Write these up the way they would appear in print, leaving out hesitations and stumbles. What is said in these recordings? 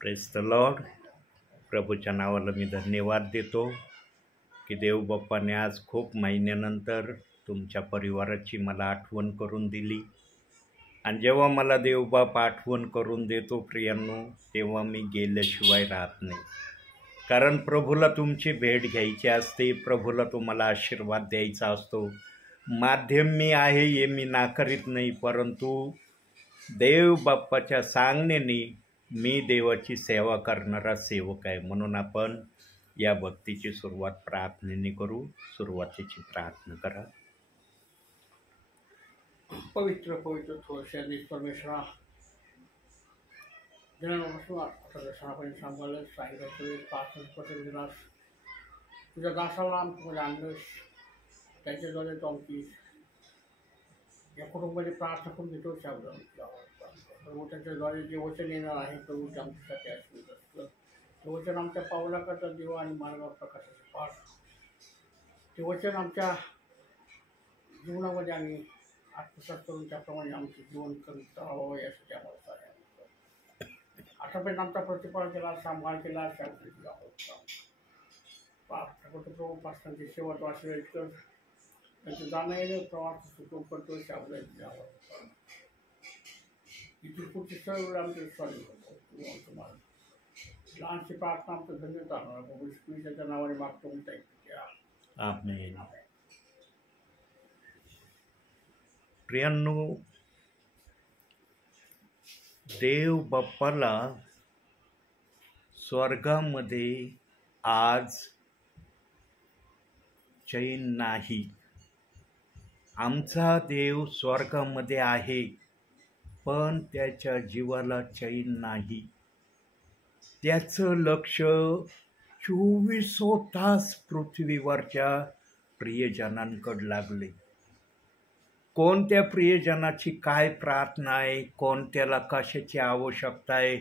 Praise the Lord. प्रभूच्या नावाला मी धन्यवाद देतो की देवबाप्पाने आज खूप महिन्यानंतर तुमच्या परिवाराची मला आठवण करून दिली. आणि जेव्हा मला देवबाप आठवण करून देतो प्रियांनो, तेव्हा मी गेल्याशिवाय राहत नाही. कारण प्रभूला तुमची भेट घ्यायची असते, प्रभूला तुम्हाला आशीर्वाद द्यायचा असतो. माध्यम मी आहे हे मी नाकारित नाही, परंतु देवबाप्पाच्या सांगण्याने मी देवाची सेवा करणारा सेवक आहे. म्हणून आपण या भक्तीची सुरुवात प्रार्थनेने करू. सुरुवातीची प्रार्थना करा. पवित्र पवित्र थोरशा परमेश्वरा, जन्मापासून आतापर्यंत सांभाळलं सांगितलं पाच पटेल दिलास. तुझ्या दासाला आमच्या आणलंस, त्याच्याद्वारे तो आमची या कुटुंबाची प्रार्थना करून घेतो. प्रभू त्याच्याद्वारे जे वचन येणार आहे प्रभू ते आमच्यासाठी आशीर्वाद असतं. ते वचन आमच्या पावलाकरता दिवा आणि मार्गावर प्रकाशाचे पाठ. ते वचन आमच्या जीवनामध्ये आम्ही आत्मसात करून त्याप्रमाणे आमचे जीवन करून चालवावं यासाठी आम्हाला सहाय्य करतो. आतापर्यंत आमचा प्रतिपादन केला, सांभाळ केला, शांती आहोत. प्रार्थना करतो प्रभू पास्तांची सेवा तो आशीर्वाद कर. त्यांचं जाणं येणं प्रवास सुटू करतो शाबुदाय द्यावं. इथून पुढची सर्व आमचे स्वामी करतो. तुम्हाला लहानशी प्रार्थना आमचं धन्यता प्रभू त्याच्या नावाने मागतो म्हणता आमेन. प्रियांनो, देव बाप्पाला स्वर्गामध्ये आज चैन नाही. आमचा देव स्वर्गामध्ये आहे, पण त्याच्या जीवाला चैन नाही. त्याचं लक्ष 24 तास पृथ्वीवरच्या प्रियजनांकडे लागले. कोणत्या प्रियजनाची काय प्रार्थना आहे, कोणत्याला कशाची आवश्यकता आहे,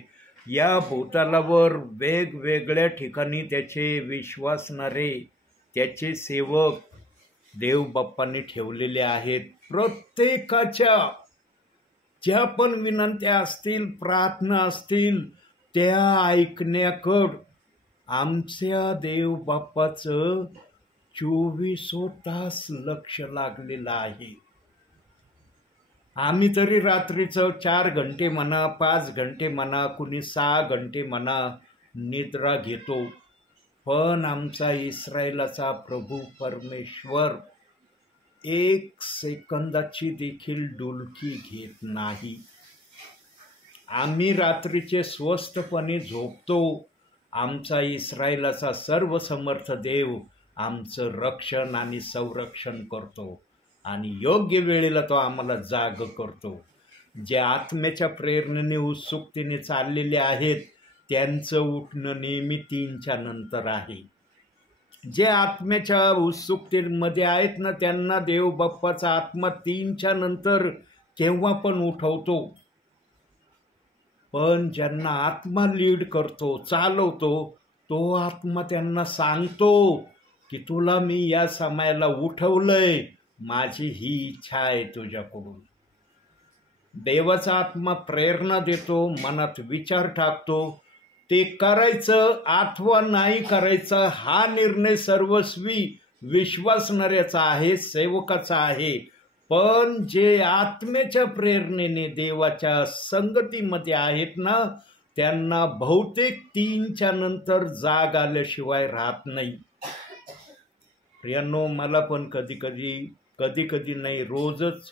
या भूतलावर वेगवेगळ्या ठिकाणी त्याचे विश्वासणारे त्याचे सेवक देवबाप्पांनी ठेवलेले आहेत. प्रत्येकाच्या ज्या पण विनंत्या असतील, प्रार्थना असतील, त्या ऐकण्याकडं आमच्या देवबाप्पाचं 24 तास लक्ष लागलेलं आहे. आम्ही तरी रात्रीचं 4 घंटे म्हणा, 5 घंटे म्हणा, कुणी 6 घंटे म्हणा निद्रा घेतो, पण आमचा इस्रायलाचा प्रभू परमेश्वर 1 सेकंदाची देखील डुलकी घेत नाही. आम्ही रात्रीचे स्वस्तपणे झोपतो. आमचा इस्रायलाचा सर्वसमर्थ देव आमचं रक्षण आणि संरक्षण करतो आणि योग्य वेळेला तो आम्हाला जाग करतो. जे आत्म्याच्या प्रेरणेने उत्सुकतेने चाललेले आहेत त्यांचं उठणं नेहमी 3च्या नंतर आहे. जे आत्म्याच्या उत्सुकतेमध्ये आहेत ना, त्यांना देव बाप्पाचा आत्मा 3च्या नंतर केव्हा पण उठवतो. पण ज्यांना आत्मा लीड करतो, चालवतो, तो आत्मा त्यांना सांगतो की तुला मी या समयाला उठवलंय, माझी ही इच्छा आहे तुझ्याकडून. देवाचा आत्मा प्रेरणा देतो, मनात विचार टाकतो. ते करायचं अथवा नाही करायचं हा निर्णय सर्वस्वी विश्वासणाऱ्याचा आहे, सेवकाचा आहे. पण जे आत्म्याच्या प्रेरणेने देवाच्या संगतीमध्ये आहेत ना, त्यांना बहुतेक 3च्या नंतर जाग आल्याशिवाय राहत नाही. प्रियांनो, मला पण कधी कधी नाही, रोजच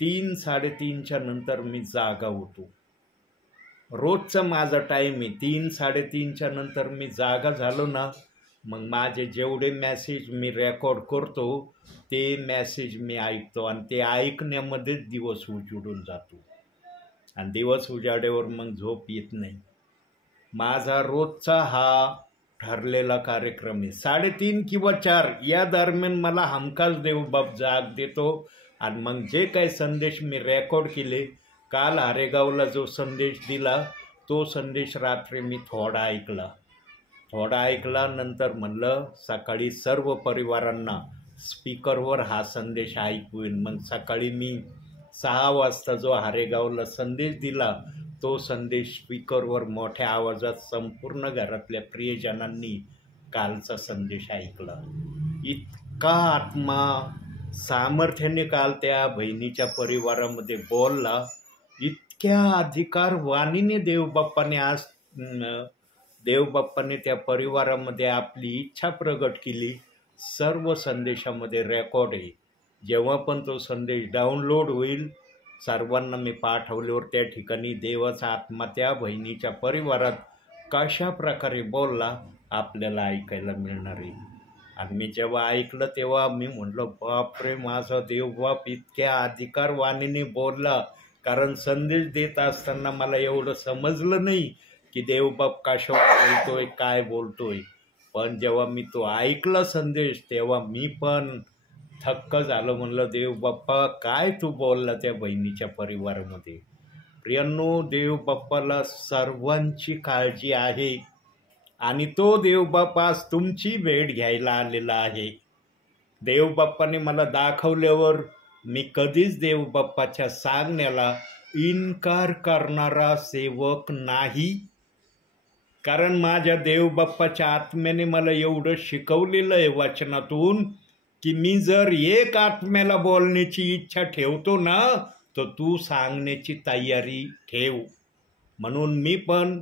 3-3:30च्या नंतर मी जागा होतो. रोजचं माझा टाईम आहे. 3-3:30च्या नंतर मी जागा झालो ना, मग माझे जेवढे मॅसेज मी रेकॉर्ड करतो ते मॅसेज मी ऐकतो आणि ते ऐकण्यामध्येच दिवस उजाडून जातो आणि दिवस उजाड्यावर मग झोप येत नाही. माझा रोजचा हा ठरलेला कार्यक्रम आहे. 3:30 किंवा 4 या दरम्यान मला हमखास देवबाप जाग देतो आणि मग जे काही संदेश मी रेकॉर्ड केले, काल आरेगावला जो संदेश दिला तो संदेश रात्री मी थोडा ऐकला. नंतर म्हणलं सकाळी सर्व परिवारांना स्पीकरवर हा संदेश ऐकून मग सकाळी मी 6 वाजता जो हारेगावला संदेश दिला तो संदेश स्पीकरवर मोठ्या आवाजात संपूर्ण घरातल्या प्रियजनांनी कालचा संदेश ऐकला. इतका आत्मा सामर्थ्याने काल त्या बहिणीच्या परिवारामध्ये बोलला. इतक्या अधिकार वाणीने देवबाप्पाने त्या परिवारामध्ये आपली इच्छा प्रगट केली. सर्व संदेशामध्ये रेकॉर्ड आहे. जेव्हा पण तो संदेश डाउनलोड होईल सर्वांना मी पाठवल्यावर त्या ठिकाणी देवाचा आत्मा त्या बहिणीच्या परिवारात कशा प्रकारे बोलला आपल्याला ऐकायला मिळणार आहे. आणि मी जेव्हा ऐकलं तेव्हा मी म्हटलं बापरे, माझा देवबाप इतक्या अधिकार वाणीने बोलला. कारण संदेश देत असताना मला एवढं समजलं नाही की देवबाप कशावर बोलतोय, काय बोलतोय. पण जेव्हा मी तो ऐकला संदेश तेव्हा मी पण थक्क झालं. म्हणलं देवबाप्पा काय तू बोलला त्या बहिणीच्या परिवारामध्ये. प्रियांनो, देवबाप्पाला सर्वांची काळजी आहे आणि तो देवबाप आज तुमची भेट घ्यायला आलेला आहे. देवबाप्पाने मला दाखवल्यावर मी कधीच देवबाप्पाच्या सांगण्याला इन्कार करणारा सेवक नाही. कारण माझ्या देवबाप्पाच्या आत्म्याने मला एवढं शिकवलेलं आहे वचनातून की मी जर एक आत्म्याला बोलण्याची इच्छा ठेवतो ना तर तू सांगण्याची तयारी ठेव. म्हणून मी पण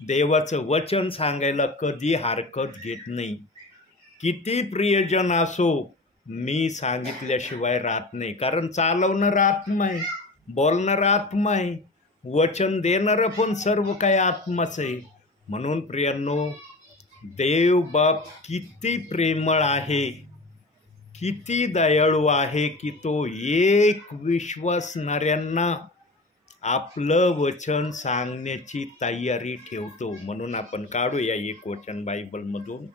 देवाचं वचन सांगायला कधी हरकत घेत नाही. किती प्रियजन असो मी सांगितल्याशिवाय राहत नाही. कारण चालवणारा आत्मा आहे, बोलणारा आत्मा आहे, वचन देणारं पण सर्व काही आत्माच आहे. म्हणून प्रियांनो, देवबाप किती प्रेमळ आहे, किती दयाळू आहे की तो एक विश्वासणाऱ्यांना आपलं वचन सांगण्याची तयारी ठेवतो. म्हणून आपण काढूया एक वचन बायबलमधून.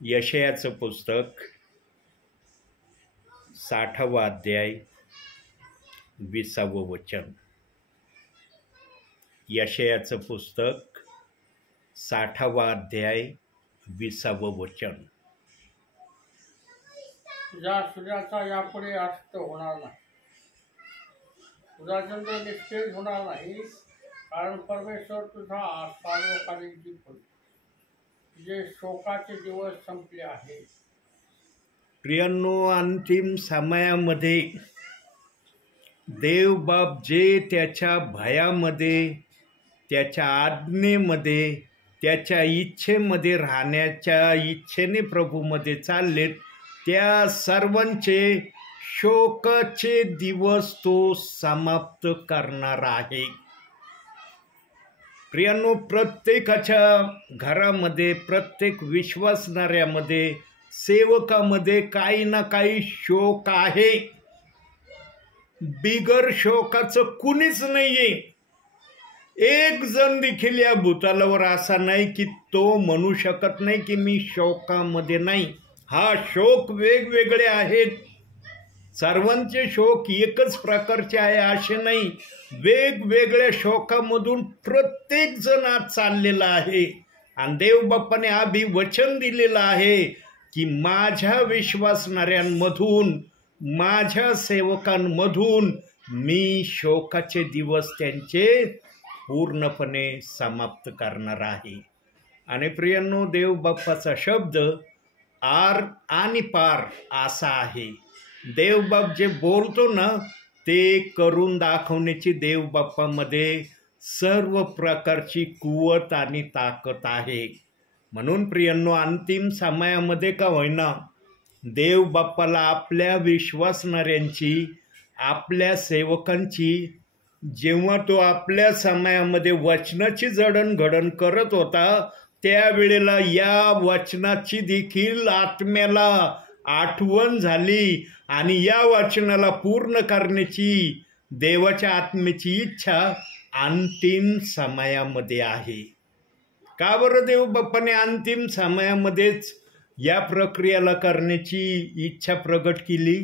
यशायाचं पुस्तक 60वा अध्याय 20वे वचन. यशायाचं पुस्तक 60वा अध्याय 20वे वचन. तुझ्या सूर्याचा यापुढे अस्त होणार नाही, तुझा चंद्र निश्चय होणार नाही, कारण परमेश्वर तुझा सार्वकालिक दीप होईल. तुझे शोकाचे दिवस संपले आहेत. प्रियांनो, अंतिम समयामध्ये देवबाप जे त्याच्या भयामध्ये, त्याच्या आज्ञेमध्ये, त्याच्या इच्छेमध्ये राहण्याच्या इच्छेने प्रभूमध्ये चाललेत, त्या सर्वांचे शोकाचे दिवस तो समाप्त करणार आहे. प्रियांनो, प्रत्येकाच्या घरामध्ये, प्रत्येक विश्वासणाऱ्यामध्ये, सेवकामध्ये काही ना काही शोक आहे. बिगर शोकाचं कुणीच नाहीये. एक जण देखील या भूतलावर असा नाही की तो म्हणू शकत नाही की मी शोकामध्ये नाही. हा शोक वेगवेगळे आहेत. सर्वांचे शोक एकच प्रकारचे आहे असे नाही. वेगवेगळ्या शोकामधून प्रत्येक जण आज चाललेला आहे. आणि देवबाप्पाने अभिवचन दिलेलं आहे की माझ्या विश्वासणाऱ्यांमधून, माझ्या सेवकांमधून मी शोकाचे दिवस त्यांचे पूर्णपणे समाप्त करणार आहे. आणि प्रियांनो, देवबाप्पाचा शब्द आर आणि पार असा आहे. देवबाप जे बोलतो ना ते करून दाखवण्याची देवबाप्पामध्ये सर्व प्रकारची कुवत आणि ताकद आहे. म्हणून प्रियांनो, अंतिम समयामध्ये का होईना देवबाप्पाला आपल्या विश्वासणाऱ्यांची, आपल्या सेवकांची, जेव्हा तो आपल्या समयामध्ये वचनाची जडणघडण करत होता त्यावेळेला या वचनाची देखील आत्म्याला आठवण झाली आणि या वचनाला पूर्ण करण्याची देवाच्या आत्म्याची इच्छा अंतिम समयामध्ये आहे. का बरं देवबाप्पाने अंतिम समयामध्येच या प्रक्रियेला करण्याची इच्छा प्रगट केली?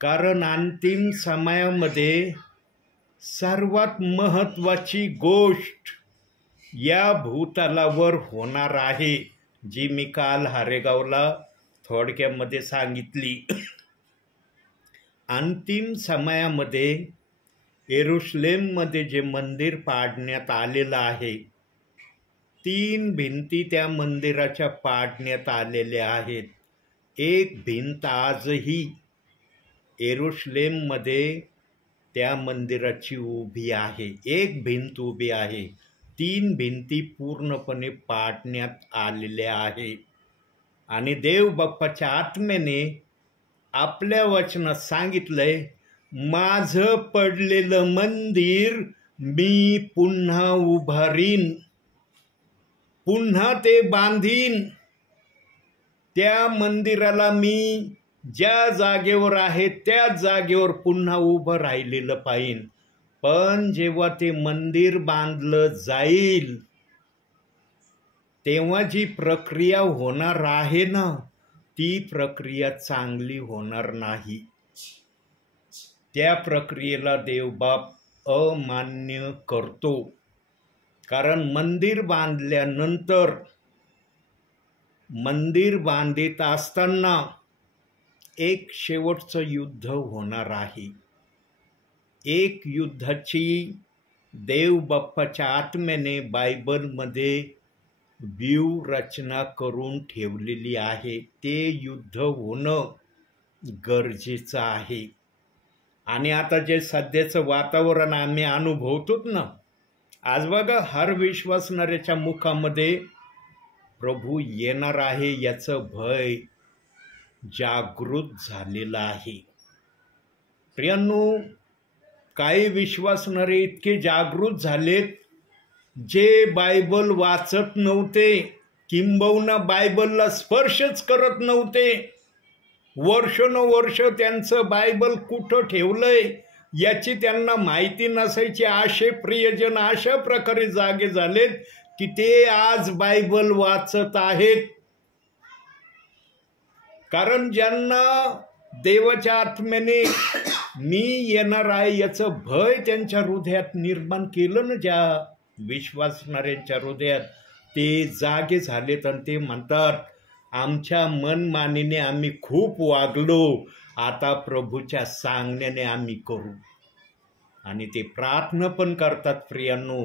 कारण अंतिम समयामध्ये सर्वात महत्त्वाची गोष्ट या भूतलावर होणार आहे, जी मी काल हारेगावला थोडक्यामध्ये सांगितली. अंतिम समयामध्ये येरुशलेममध्ये जे मंदिर पाडण्यात आलेलं आहे, 3 भिंती त्या मंदिराच्या पाडण्यात आलेल्या आहेत. एक भिंत आजही येरुशलेममध्ये त्या मंदिराची उभी आहे. एक भिंत उभी आहे. 3 भिंती पूर्णपणे पाडण्यात आलेल्या आहे. आणि देव बाप्पाच्या आत्म्याने आपल्या वचनात सांगितलंय, माझं पडलेलं मंदिर मी पुन्हा उभारीन, पुन्हा ते बांधीन. त्या मंदिराला मी ज्या जागेवर आहे त्या जागेवर पुन्हा उभं राहिलेलं पाहिजे. पण जेव्हा ते मंदिर बांधलं जाईल तेव्हा जी प्रक्रिया होणार आहे ना, ती प्रक्रिया चांगली होणार नाही. त्या प्रक्रियेला देवबाप अमान्य करतो. कारण मंदिर बांधल्यानंतर, मंदिर बांधित असताना एक शेवटचं युद्ध होणार आहे. एक युद्धाची देव बाप्पाच्या आत्म्याने बायबलमध्ये व्यूहरचना करून ठेवलेली आहे. ते युद्ध होणं गरजेचं आहे. आणि आता जे सध्याचं वातावरण आम्ही अनुभवतोच ना, आज बघा हर विश्वासणाऱ्याच्या मुखामध्ये प्रभू येणार आहे याचं भय जागृत झालेलं आहे. प्रियांनो, काही विश्वासणारे इतके जागृत झालेत जे बायबल वाचत नव्हते, किंबहुना बायबलला स्पर्शच करत नव्हते. वर्षानुवर्ष त्यांचं बायबल कुठं ठेवलंय याची त्यांना माहिती नसायची. असे प्रियजन अशा प्रकारे जागे झालेत की ते आज बायबल वाचत आहेत. कारण ज्यांना देवाच्या आत्म्याने मी येणार आहे याचं भय त्यांच्या हृदयात निर्माण केलं ना, ज्या विश्वासणाऱ्यांच्या हृदयात, ते जागे झालेत आणि ते म्हणतात, आमच्या मनमानीने आम्ही खूप वागलो, आता प्रभूच्या सांगण्याने आम्ही करू. आणि ते प्रार्थना पण करतात प्रियांनो,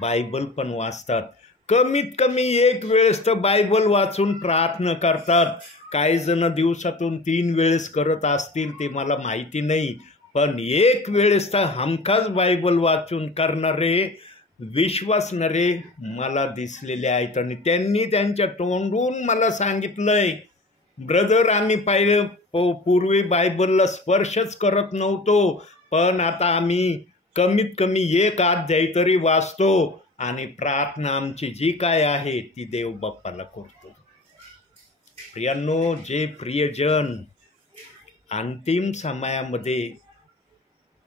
बायबल पण वाचतात. कमीत कमी एक वेळेस तर बायबल वाचून प्रार्थना करतात. काही जण दिवसातून 3 वेळेस करत असतील ते मला माहिती नाही, पण एक वेळेस तर हमखास बायबल वाचून करणारे विश्वासणारे मला दिसलेले आहेत. आणि त्यांनी त्यांच्या तोंडून मला सांगितलंय, ब्रदर आम्ही पूर्वी बायबलला स्पर्शच करत नव्हतो, पण आता आम्ही कमीत कमी एक अध्याय तरी वाचतो आणि प्रार्थना आमची जी काय आहे ती देव बाप्पाला करतो. प्रियांनो, जे प्रियजन अंतिम समयामध्ये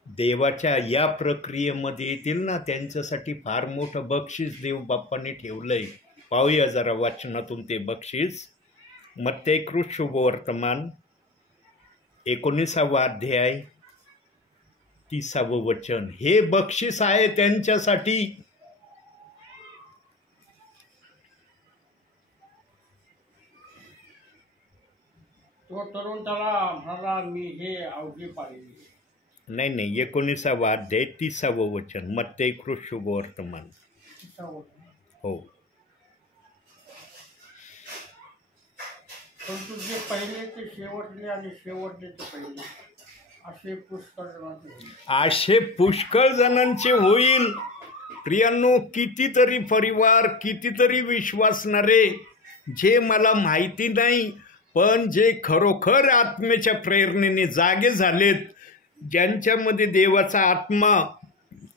देवाच्या या प्रक्रियेमध्ये येतील ना, त्यांच्यासाठी फार मोठं बक्षीस देव बाप्पाने ठेवलंय. पाहूया जरा वचनातून ते बक्षीस. मत्तेकृत शुभवर्तमान 19वा अध्याय 30वे वचन. हे बक्षीस आहे त्यांच्यासाठी. तो तरुण त्याला म्हणाला, मी हे अवघे पाहिले. नाही 19वा अध्याय 30वे वचन, मत्तेकृत शुभवर्तमान. हो. परंतु जे पहिले ते शेवटले आणि शेवटले ते पहिले, असे पुष्कळ जणांचे होईल. प्रियांनो, कितीतरी परिवार, कितीतरी विश्वासणारे जे मला माहिती नाही, पण जे खरोखर आत्म्याच्या प्रेरणेने जागे झालेत, ज्यांच्यामध्ये देवाचा आत्मा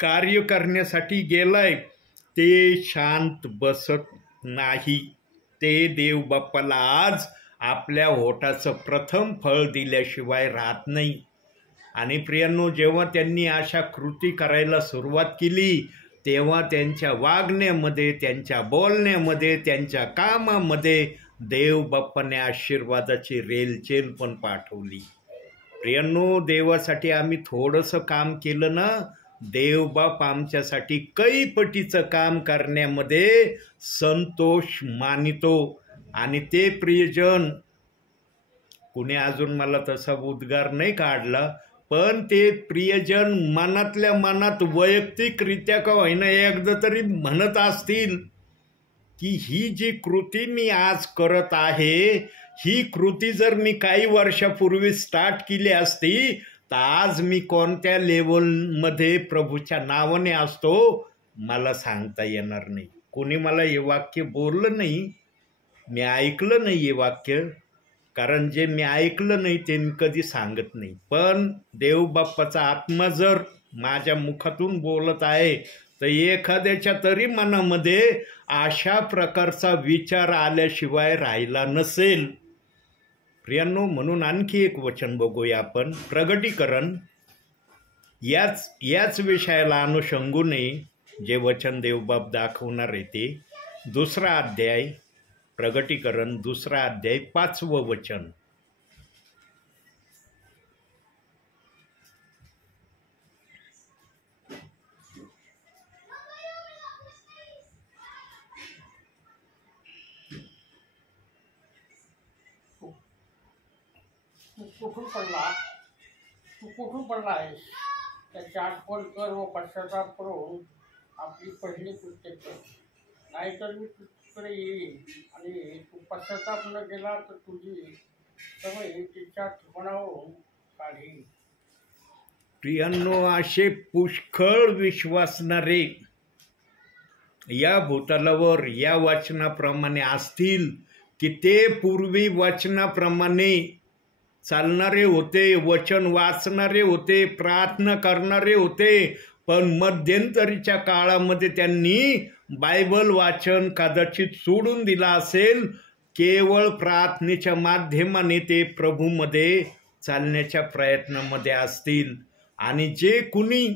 कार्य करण्यासाठी गेलाय, ते शांत बसत नाही. ते देव बाप्पाला आज आपल्या ओठाचं प्रथम फळ दिल्याशिवाय राहत नाही. आणि प्रियांनो, जेव्हा त्यांनी अशा कृती करायला सुरुवात केली तेव्हा त्यांच्या वागण्यामध्ये, त्यांच्या बोलण्यामध्ये, त्यांच्या कामामध्ये देव बाप्पाने आशीर्वादाची रेलचेल पण पाठवली. प्रियांनो, देवासाठी आम्ही थोडंसं काम केलं ना, देवबाप आमच्यासाठी कैपटीचं काम करण्यामध्ये संतोष मानितो. आणि ते प्रियजन, कुणी अजून मला तसा उद्गार नाही काढला, पण ते प्रियजन मनातल्या मनात वैयक्तिकरित्या का होईना एकदा तरी म्हणत असतील की ही जी कृती मी आज करत आहे, ही कृती जर मी काही वर्षापूर्वी स्टार्ट केली असती तर आज मी कोणत्या लेवलमध्ये प्रभूच्या नावाने असतो मला सांगता येणार नाही. कोणी मला हे वाक्य बोललं नाही, मी ऐकलं नाही हे वाक्य, कारण जे मी ऐकलं नाही ते मी कधी सांगत नाही. पण देवबाप्पाचा आत्मा जर माझ्या मुखातून बोलत आहे तर एखाद्याच्या तरी मनामध्ये अशा प्रकारचा विचार आल्याशिवाय राहिला नसेल. प्रियांनो, म्हणून आणखी एक वचन बघूया आपण. प्रगटीकरण याच विषयाला अनुषंगूने जे वचन देवबाप दाखवणार आहे ते 2रा अध्याय, प्रगटीकरण 2रा अध्याय 5वं वचन. तू कुठून पडला आहेस त्याची आठवण कर व पश्चाताप करून आपली पहिली कृत्य कर. नाहीतर मी तुझ्याकडे येईल आणि तू पश्चाताप न केला तर तुझी सवय तिच्या ठिकाणावरून काढीन. प्रियांनो, असे पुष्कळ विश्वासणारे या भूतलावर या वचनाप्रमाणे असतील की ते पूर्वी वचनाप्रमाणे चालणारे होते, वचन वाचणारे होते, प्रार्थना करणारे होते, पण मध्यंतरीच्या काळामध्ये त्यांनी बायबल वाचन कदाचित सोडून दिला असेल. केवळ प्रार्थनेच्या माध्यमाने ते प्रभूमध्ये चालण्याच्या प्रयत्नामध्ये असतील. आणि जे कुणी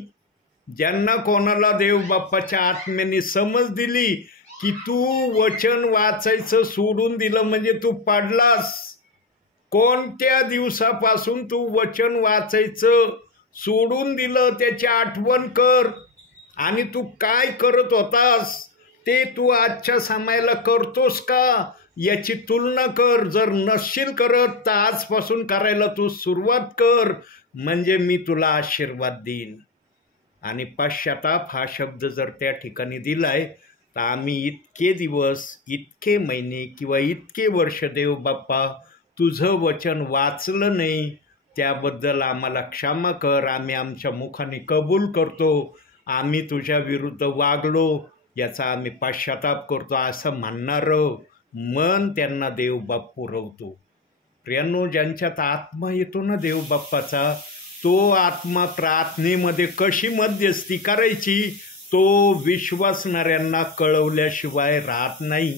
ज्यांना कोणाला देवबाप्पाच्या आत्म्याने समज दिली की तू वचन वाचायचं सोडून दिलं म्हणजे तू पडलास, कोणत्या दिवसापासून तू वचन वाचायचं सोडून दिलं त्याची आठवण कर. आणि तू काय करत होतास ते तू आजच्या समयाला करतोस का याची तुलना कर. जर नसशील करत तर आजपासून करायला तू सुरुवात कर, म्हणजे मी तुला आशीर्वाद देईन. आणि पश्चाताप हा शब्द जर त्या ठिकाणी दिलाय तर आम्ही इतके दिवस, इतके महिने किंवा इतके वर्ष देवबाप्पा तुझं वचन वाचलं नाही, त्याबद्दल आम्हाला क्षमा कर. आम्ही आमच्या मुखाने कबूल करतो, आम्ही तुझ्या विरुद्ध वागलो याचा आम्ही पश्चाताप करतो असं म्हणणारं मन त्यांना देवबाप पुरवतो. प्रियांनो, ज्यांच्यात आत्मा येतो ना देवबाप्पाचा, तो आत्मा प्रार्थनेमध्ये कशी मध्यस्थी करायची तो विश्वासणाऱ्यांना कळवल्याशिवाय राहत नाही.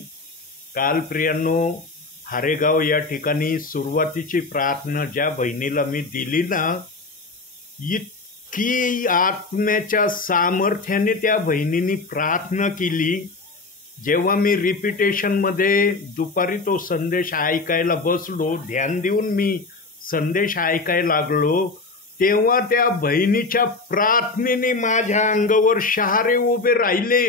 काल प्रियांनो, हारेगाव या ठिकाणी सुरुवातीची प्रार्थना ज्या बहिणीला मी दिली ना, इतकी आत्म्याच्या सामर्थ्याने त्या बहिणीने प्रार्थना केली. जेव्हा मी रिपिटेशनमध्ये दुपारी तो संदेश ऐकायला बसलो, ध्यान देऊन मी संदेश ऐकायला लागलो, तेव्हा त्या बहिणीच्या प्रार्थनेने माझ्या अंगावर शहारे उभे राहिले.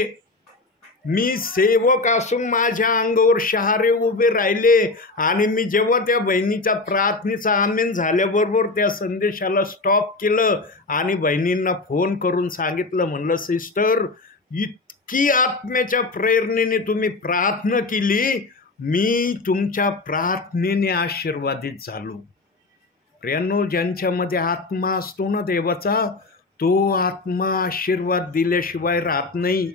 मी सेवक असून माझ्या अंगावर शहारे उभे राहिले. आणि मी जेव्हा त्या बहिणीच्या प्रार्थनेचा आमेन झाल्याबरोबर त्या संदेशाला स्टॉप केलं आणि बहिणींना फोन करून सांगितलं, म्हणलं सिस्टर, इतकी आत्म्याच्या प्रेरणेने तुम्ही प्रार्थना केली, मी तुमच्या प्रार्थनेने आशीर्वादित झालो. प्रियांनो, ज्यांच्यामध्ये आत्मा असतो ना देवाचा, तो आत्मा आशीर्वाद दिल्याशिवाय राहत नाही.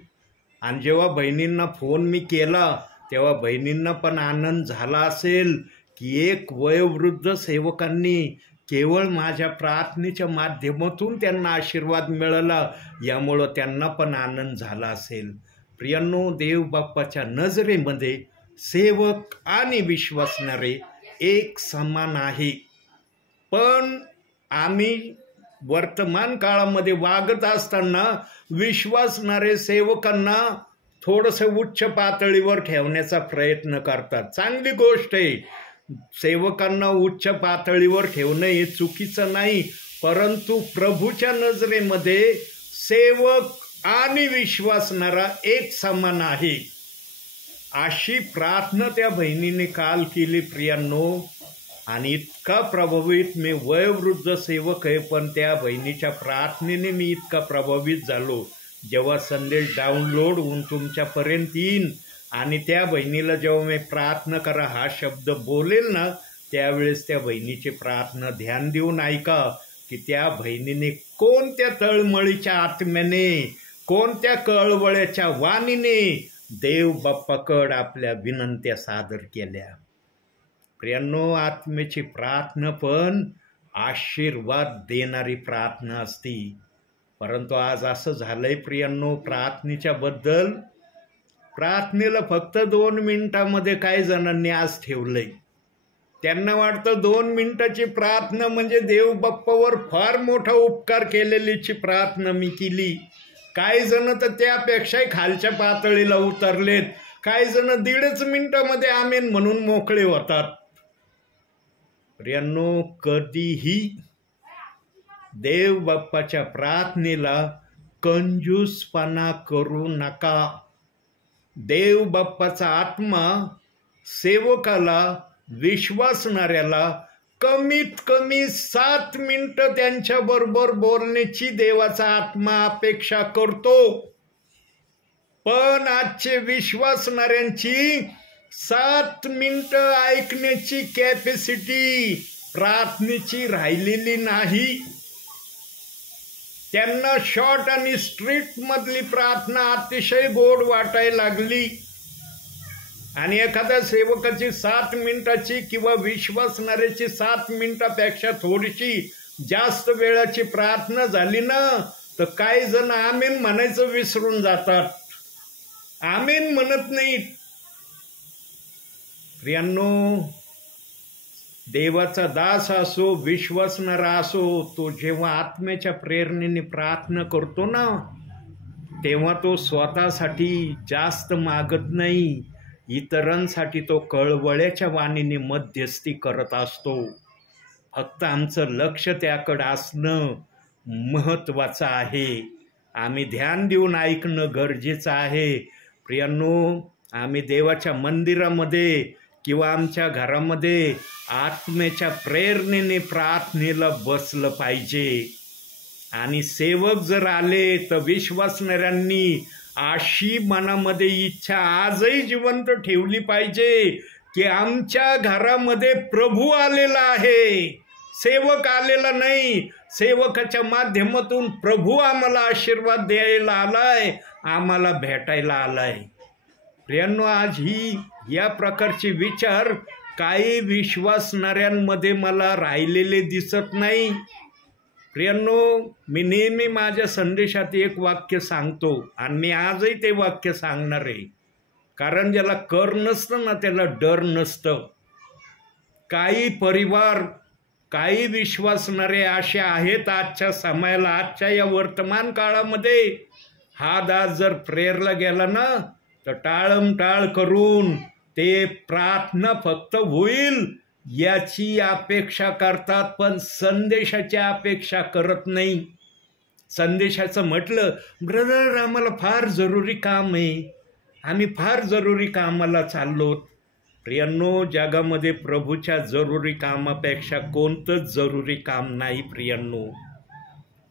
आणि जेव्हा बहिणींना फोन मी केला तेव्हा बहिणींना पण आनंद झाला असेल की एक वयोवृद्ध सेवकांनी केवळ माझ्या प्रार्थनेच्या माध्यमातून त्यांना आशीर्वाद मिळाला, यामुळं त्यांना पण आनंद झाला असेल. प्रियांनो, देवबाप्पाच्या नजरेमध्ये सेवक आणि विश्वासणारे एक समान आहे. पण आम्ही वर्तमान काळामध्ये वागत असताना विश्वासणारे सेवकांना थोडंसं उच्च पातळीवर ठेवण्याचा प्रयत्न करतात. चांगली गोष्ट आहे, सेवकांना उच्च पातळीवर ठेवणं हे चुकीचं नाही, परंतु प्रभूच्या नजरेमध्ये सेवक आणि विश्वासणारा एक समान आहे. अशी प्रार्थना त्या बहिणीने काल केली. प्रियांनो, आणि इतका प्रभावित, मी वयोवृद्ध सेवक आहे पण त्या बहिणीच्या प्रार्थनेने मी इतका प्रभावित झालो. जेव्हा संदेश डाउनलोड होऊन तुमच्यापर्यंत येईन आणि त्या बहिणीला जेव्हा मी प्रार्थना करा हा शब्द बोलेल ना, त्यावेळेस त्या बहिणीची प्रार्थना ध्यान देऊन ऐका की त्या बहिणीने कोणत्या तळमळीच्या आत्म्याने, कोणत्या कळवळ्याच्या वाणीने देव बाप्पाकड आपल्या विनंत्या सादर केल्या. प्रियांनो, आत्मेची प्रार्थना पण आशीर्वाद देणारी प्रार्थना असती. परंतु आज असं झालंय प्रियांनो, प्रार्थनेला फक्त 2 मिनिटामध्ये काही जणांनी आज ठेवलंय. त्यांना वाटतं 2 मिनिटाची प्रार्थना म्हणजे देव बाप्पावर फार मोठा उपकार केलेलीची प्रार्थना मी केली. काही जण तर त्यापेक्षाही खालच्या पातळीला उतरलेत. काही जण 1.5 मिनिटामध्ये आमेन म्हणून मोकळे होतात. प्रियांनो, कधीही देव बाप्पाच्या प्रार्थनेला कंजूसपणा करू नका. देव बाप्पाचा आत्मा सेवकाला, विश्वासणाऱ्याला कमीत कमी 7 मिनिटं त्यांच्याबरोबर बोलण्याची देवाचा आत्मा अपेक्षा करतो. पण आजचे विश्वासणाऱ्यांची 7 मिनिटं ऐकण्याची कॅपॅसिटी प्रार्थनेची राहिलेली नाही. त्यांना शॉर्ट आणि स्ट्रीट मधली प्रार्थना अतिशय गोड वाटायला लागली. आणि एखाद्या सेवकाची 7 मिनिटाची किंवा विश्वासणाऱ्याची 7 मिनिटापेक्षा थोडीशी जास्त वेळाची प्रार्थना झाली ना, तर काही जण आमेन म्हणायचं विसरून जातात, आमेन म्हणत नाहीत. प्रियांनो, देवाचा दास असो, विश्वासणारा असो, तो जेव्हा आत्म्याच्या प्रेरणेने प्रार्थना करतो ना, तेव्हा तो स्वतःसाठी जास्त मागत नाही. इतरांसाठी तो कळवळ्याच्या वाणीने मध्यस्थी करत असतो. फक्त आमचं लक्ष त्याकडे असणं महत्त्वाचं आहे. आम्ही ध्यान देऊन ऐकणं गरजेचं आहे. प्रियांनो, आम्ही देवाच्या मंदिरामध्ये किंवा आमच्या घरामध्ये आत्म्याच्या प्रेरणेने प्रार्थनेला बसलं पाहिजे. आणि सेवक जर आले तर विश्वासणाऱ्यांनी अशी मनामध्ये इच्छा आजही जिवंत ठेवली पाहिजे की आमच्या घरामध्ये प्रभू आलेला आहे, सेवक आलेला नाही. सेवकाच्या माध्यमातून प्रभू आम्हाला आशीर्वाद द्यायला आलाय, आम्हाला भेटायला आलाय. प्रियांनो, आज या प्रकारचे विचार काही विश्वासणाऱ्यांमध्ये मला राहिलेले दिसत नाही. प्रियांनो, मी नेहमी माझ्या संदेशात एक वाक्य सांगतो आणि मी आजही ते वाक्य सांगणार आहे. कारण ज्याला कर नसतं ना, त्याला डर नसतं. काही परिवार, काही विश्वासणारे असे आहेत आजच्या समयाला, आजच्या या वर्तमान काळामध्ये, हा दास जर प्रेरला गेला ना तर टाळमटाळ करून ते प्रार्थना फक्त होईल याची अपेक्षा करतात, पण संदेशाची अपेक्षा करत नाही. संदेशाचं म्हटलं, ब्रदर आम्हाला फार जरुरी काम आहे, आम्ही फार जरुरी कामाला चाललो. प्रियांनो, जगामध्ये प्रभूच्या जरुरी कामापेक्षा कोणतंच जरुरी काम नाही. प्रियांनो,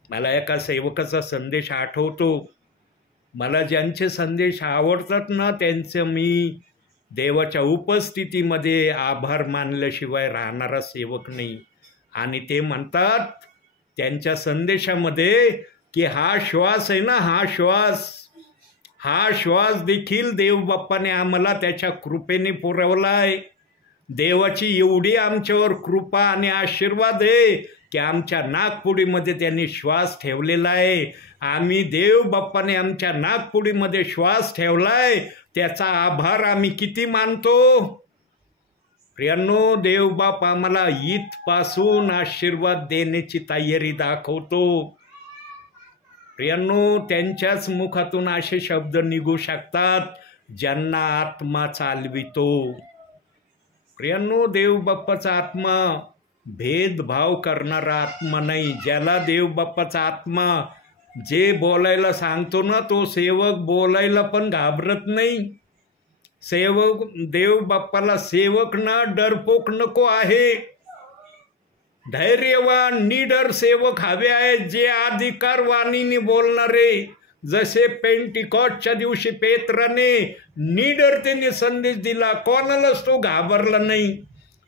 मला एका सेवकाचा संदेश आठवतो. मला ज्यांचे संदेश आवडतात ना, त्यांचं मी देवाच्या उपस्थितीमध्ये आभार मानल्याशिवाय राहणारा सेवक नाही. आणि ते म्हणतात त्यांच्या संदेशामध्ये की हा श्वास आहे ना, हा श्वास देखील देव बाप्पाने आम्हाला त्याच्या कृपेने पुरवला आहे. देवाची एवढी आमच्यावर कृपा आणि आशीर्वाद आहे की आमच्या नाकपुडीमध्ये त्यांनी श्वास ठेवलेला आहे. आम्ही देव बाप्पाने आमच्या नाकपुडीमध्ये श्वास ठेवलाय, त्याचा आभार आम्ही किती मानतो. प्रियांनो, देव बाप आम्हाला इथपासून आशीर्वाद देण्याची तयारी दाखवतो. प्रियांनो, त्यांच्याच मुखातून असे शब्द निघू शकतात ज्यांना आत्मा चालवितो. प्रियांनो, देव बाप्पाचा आत्मा भेदभाव करणारा आत्मा नाही. ज्याला देव बाप्पाचा आत्मा जे बोलायला सांगतो ना, तो सेवक बोलायला पण घाबरत नाही. सेवक, देव बाप्पाला सेवक ना डरपोक नको आहे. धैर्यवान निडर सेवक हवे आहेत, जे अधिकारवाणीने बोलणारे, जसे पेंटिकॉस्टच्या दिवशी पेत्राने निडरतेने संदेश दिला, कोणालाच तो घाबरला नाही.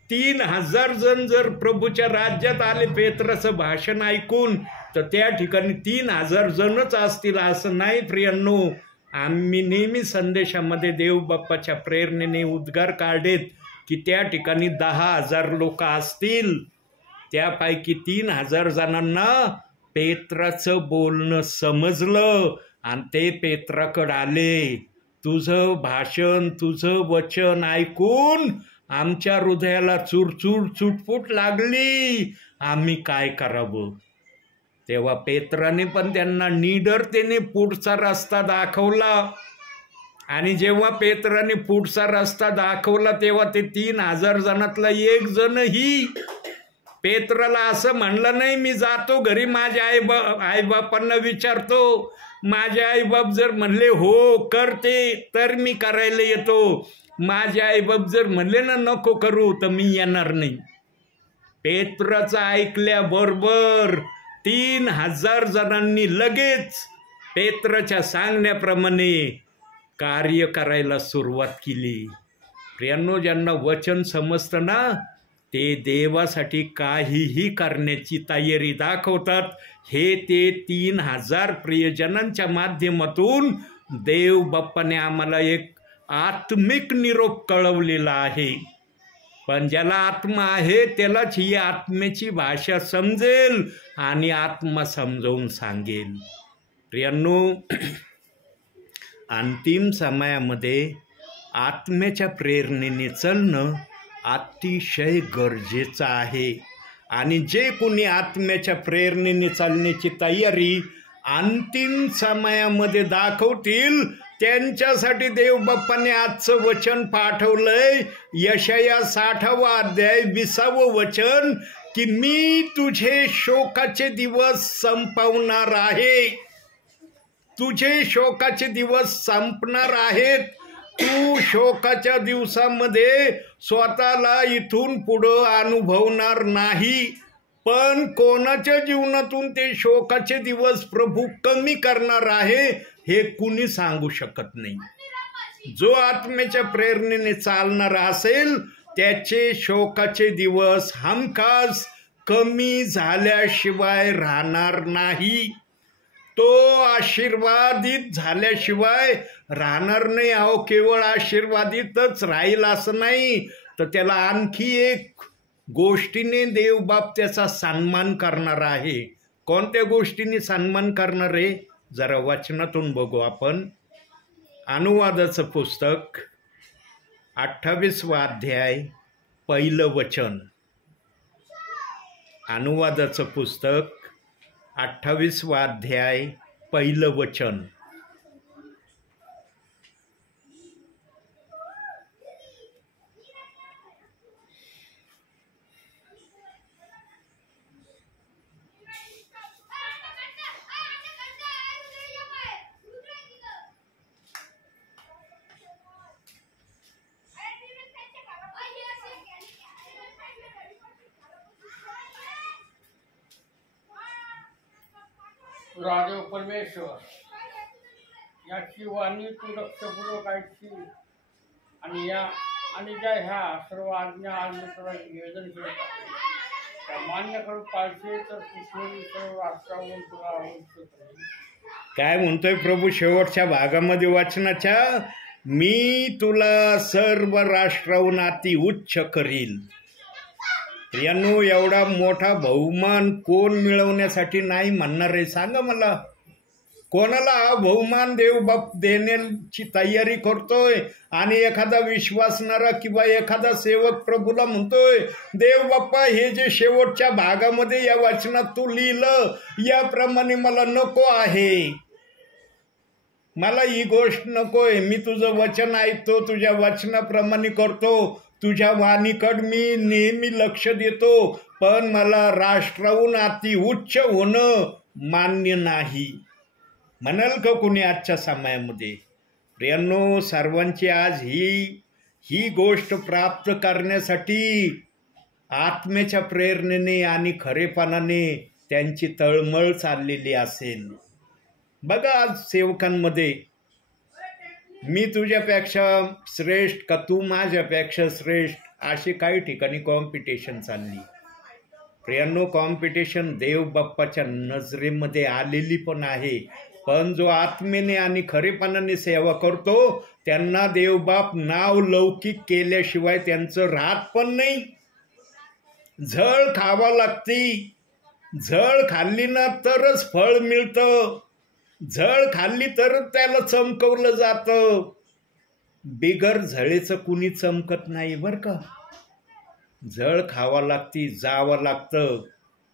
3000 जण जर प्रभूच्या राज्यात आले पेत्राचं भाषण ऐकून, तर त्या ठिकाणी 3000 जणच असतील असं नाही प्रियांनो. आम्ही नेहमी संदेशामध्ये देव बाप्पाच्या प्रेरणेने उद्गार काढेत की त्या ठिकाणी 10,000 लोक असतील. त्यापैकी 3000 जणांना पेत्राचं बोलणं समजलं आणि ते पेत्राकडे आले. तुझं भाषण, तुझं वचन ऐकून आमच्या हृदयाला चुरचूर चुटपुट लागली, आम्ही काय करावं. तेव्हा पेत्राने पण त्यांना निडरतेने पुढचा रस्ता दाखवला. आणि जेव्हा पेत्राने पुढचा रस्ता दाखवला तेव्हा ते 3000 जणातला एक जणही पेत्राला असं म्हणलं नाही, मी जातो घरी माझ्या आईबापांना विचारतो. माझे आईबाप जर म्हणले हो करते तर मी करायला येतो, माझे आईबाप जर म्हणले ना नको करू तर मी येणार नाही. पेत्राचं ऐकल्याबरोबर 3000 जणांनी लगेच पेत्राच्या सांगण्याप्रमाणे कार्य करायला सुरुवात केली. प्रियांनो, ज्यांना वचन समजतं ना ते देवासाठी काहीही करण्याची तयारी दाखवतात. हे ते 3000 प्रियजनांच्या माध्यमातून देव बाप्पाने आम्हाला एक आत्मिक निरोप कळवलेला आहे. पण ज्याला आत्मा आहे त्यालाच ही आत्म्याची भाषा समजेल आणि आत्मा समजावून सांगेल. प्रियांनो, अंतिम समयामध्ये आत्म्याच्या प्रेरणेने चालणं अतिशय गरजेचं आहे. आणि जे कोणी आत्म्याच्या प्रेरणेने चालण्याची तयारी अंतिम समयामध्ये दाखवतील त्यांच्यासाठी देव बाप्पाने आजचं वचन पाठवलंय. यशाया 60 अध्याय 20 वचन की मी तुझे शोकाचे दिवस संपवणार आहे. तुझे शोकाचे दिवस संपणार आहेत. तू शोकाच्या दिवसामध्ये स्वतःला इथून पुढं अनुभवणार नाही. पण कोणाच्या जीवनातून ते शोकाचे दिवस प्रभू कमी करणार आहे हे कुणी सांगू शकत नाही. जो आत्म्याच्या प्रेरणेने चालणार असेल त्याचे शोकाचे दिवस हमखास कमी झाल्याशिवाय राहणार नाही. तो आशीर्वादित झाल्याशिवाय राहणार नाही. अहो, केवळ आशीर्वादितच राहील असं नाही, तर त्याला आणखी एक गोष्टीने देवबाप त्याचा सन्मान करणार आहे. कोणत्या गोष्टीने सन्मान करणार आहे जरा वचनातून बघू आपण. अनुवादाचं पुस्तक 28 अध्याय 1 वचन. अनुवादाचं पुस्तक 28 अध्याय 1 वचन. राजा परमेश्वर, याची वाणी तू लक्षपूर्वक ऐकशी आणि ज्या ह्या सर्व आज्ञा आज निवेदन केलं त्या मान्य करून पाहिजे तर पृथ्वी सर्व राष्ट्रावरून तुला आवश्यक. काय म्हणतोय प्रभू शेवटच्या भागामध्ये वाचनाच्या, मी तुला सर्व राष्ट्राहून अति उच्च करील. प्रियांनो, एवढा मोठा बहुमान कोण मिळवण्यासाठी नाही म्हणणार आहे सांगा मला. कोणाला हा बहुमान देव बाप देण्याची तयारी करतोय आणि एखादा विश्वासणारा किंवा एखादा सेवक प्रभूला म्हणतोय देव बाप्पा हे जे शेवटच्या भागामध्ये या वचनात तू लिहिलं याप्रमाणे मला नको आहे, मला ही गोष्ट नकोय, मी तुझं वचन ऐकतो, तुझ्या वचनाप्रमाणे करतो, तुझ्या वाणीकड मी नेहमी लक्ष देतो, पण मला राष्ट्राहून अति उच्च होणं मान्य नाही म्हणाल का कुणी आजच्या समयामध्ये? प्रियांनो, सर्वांची आज ही गोष्ट प्राप्त करण्यासाठी आत्म्याच्या प्रेरणेने आणि खरेपणाने त्यांची तळमळ चाललेली असेल. बघा आज सेवकांमध्ये मी तुझ्यापेक्षा श्रेष्ठ का तू माझ्यापेक्षा श्रेष्ठ अशी काही ठिकाणी कॉम्पिटिशन चालली. प्रियांनो, कॉम्पिटिशन देव बाप्पाच्या नजरेमध्ये आलेली पण आहे, पण जो आत्मेने आणि खरेपणाने सेवा करतो त्यांना देवबाप नाव लौकिक केल्याशिवाय त्यांचं राहत पण नाही. झळ खावा लागती, झळ खाल्ली ना तरच फळ मिळतं, झळ खाल्ली तरच त्याला चमकवलं जातं. बिगर झळेचं कुणी चमकत नाही बरं का. झळ खावा लागती, जावं लागतं.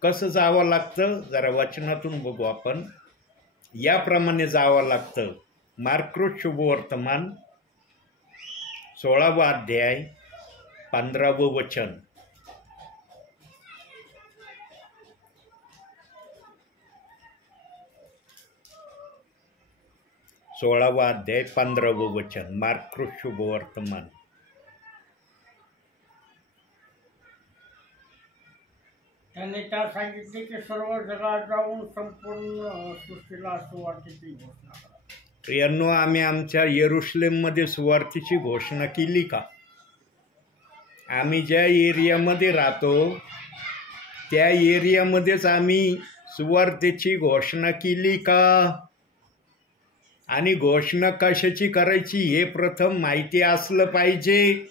कसं जावं लागतं जरा वचनातून बघू आपण. याप्रमाणे जावं लागतं. मार्क्स शुभवर्तमान 16वा अध्याय 15वं वचन. सोळावा अध्याय 15वं वचन. मार्क्स शुभवर्तमान. त्यांनी त्या सांगितले की सर्व जगात जाऊन संपूर्ण सृष्टीला सुवार्तेची घोषणा करा. प्रियांनो, आम्ही आमच्या येरुशलेममध्ये सुवार्तेची घोषणा केली का? आम्ही ज्या एरियामध्ये राहतो त्या एरियामध्येच आम्ही सुवार्तेची घोषणा केली का? आणि घोषणा कशाची करायची हे प्रथम माहिती असलं पाहिजे.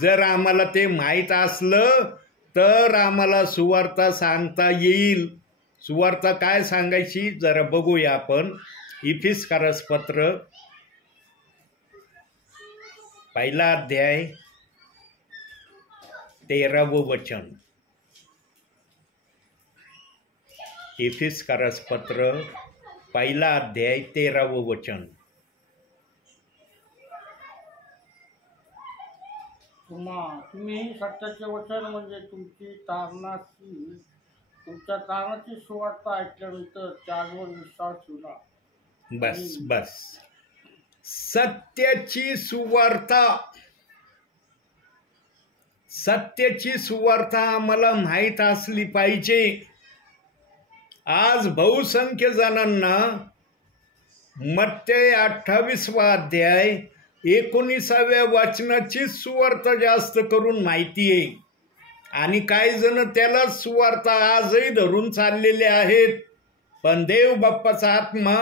जर आम्हाला ते माहीत असलं तर आम्हाला सुवार्ता सांगता येईल. सुवार्ता काय सांगायची जरा बघूया आपण. इफिसकारास पत्र 1 अध्याय 13वं वचन. इफिसकारास पत्र 1 अध्याय 13वं वचन. तुम्ही सत्याचे वचन म्हणजे तुमच्या तारणाची सुवार्ता ऐकल्यानंतर त्यावर विश्वास ठेवला. बस सत्याची सुवार्ता आम्हाला माहीत असली पाहिजे. आज बहुसंख्य जणांना मत्ती 28वा अध्याय 19व्या वचनाची सुवार्ता जास्त करून माहिती आहे आणि काही जण त्याला सुवार्ता आजही धरून चाललेले आहेत. पण देव बाप्पाचा आत्मा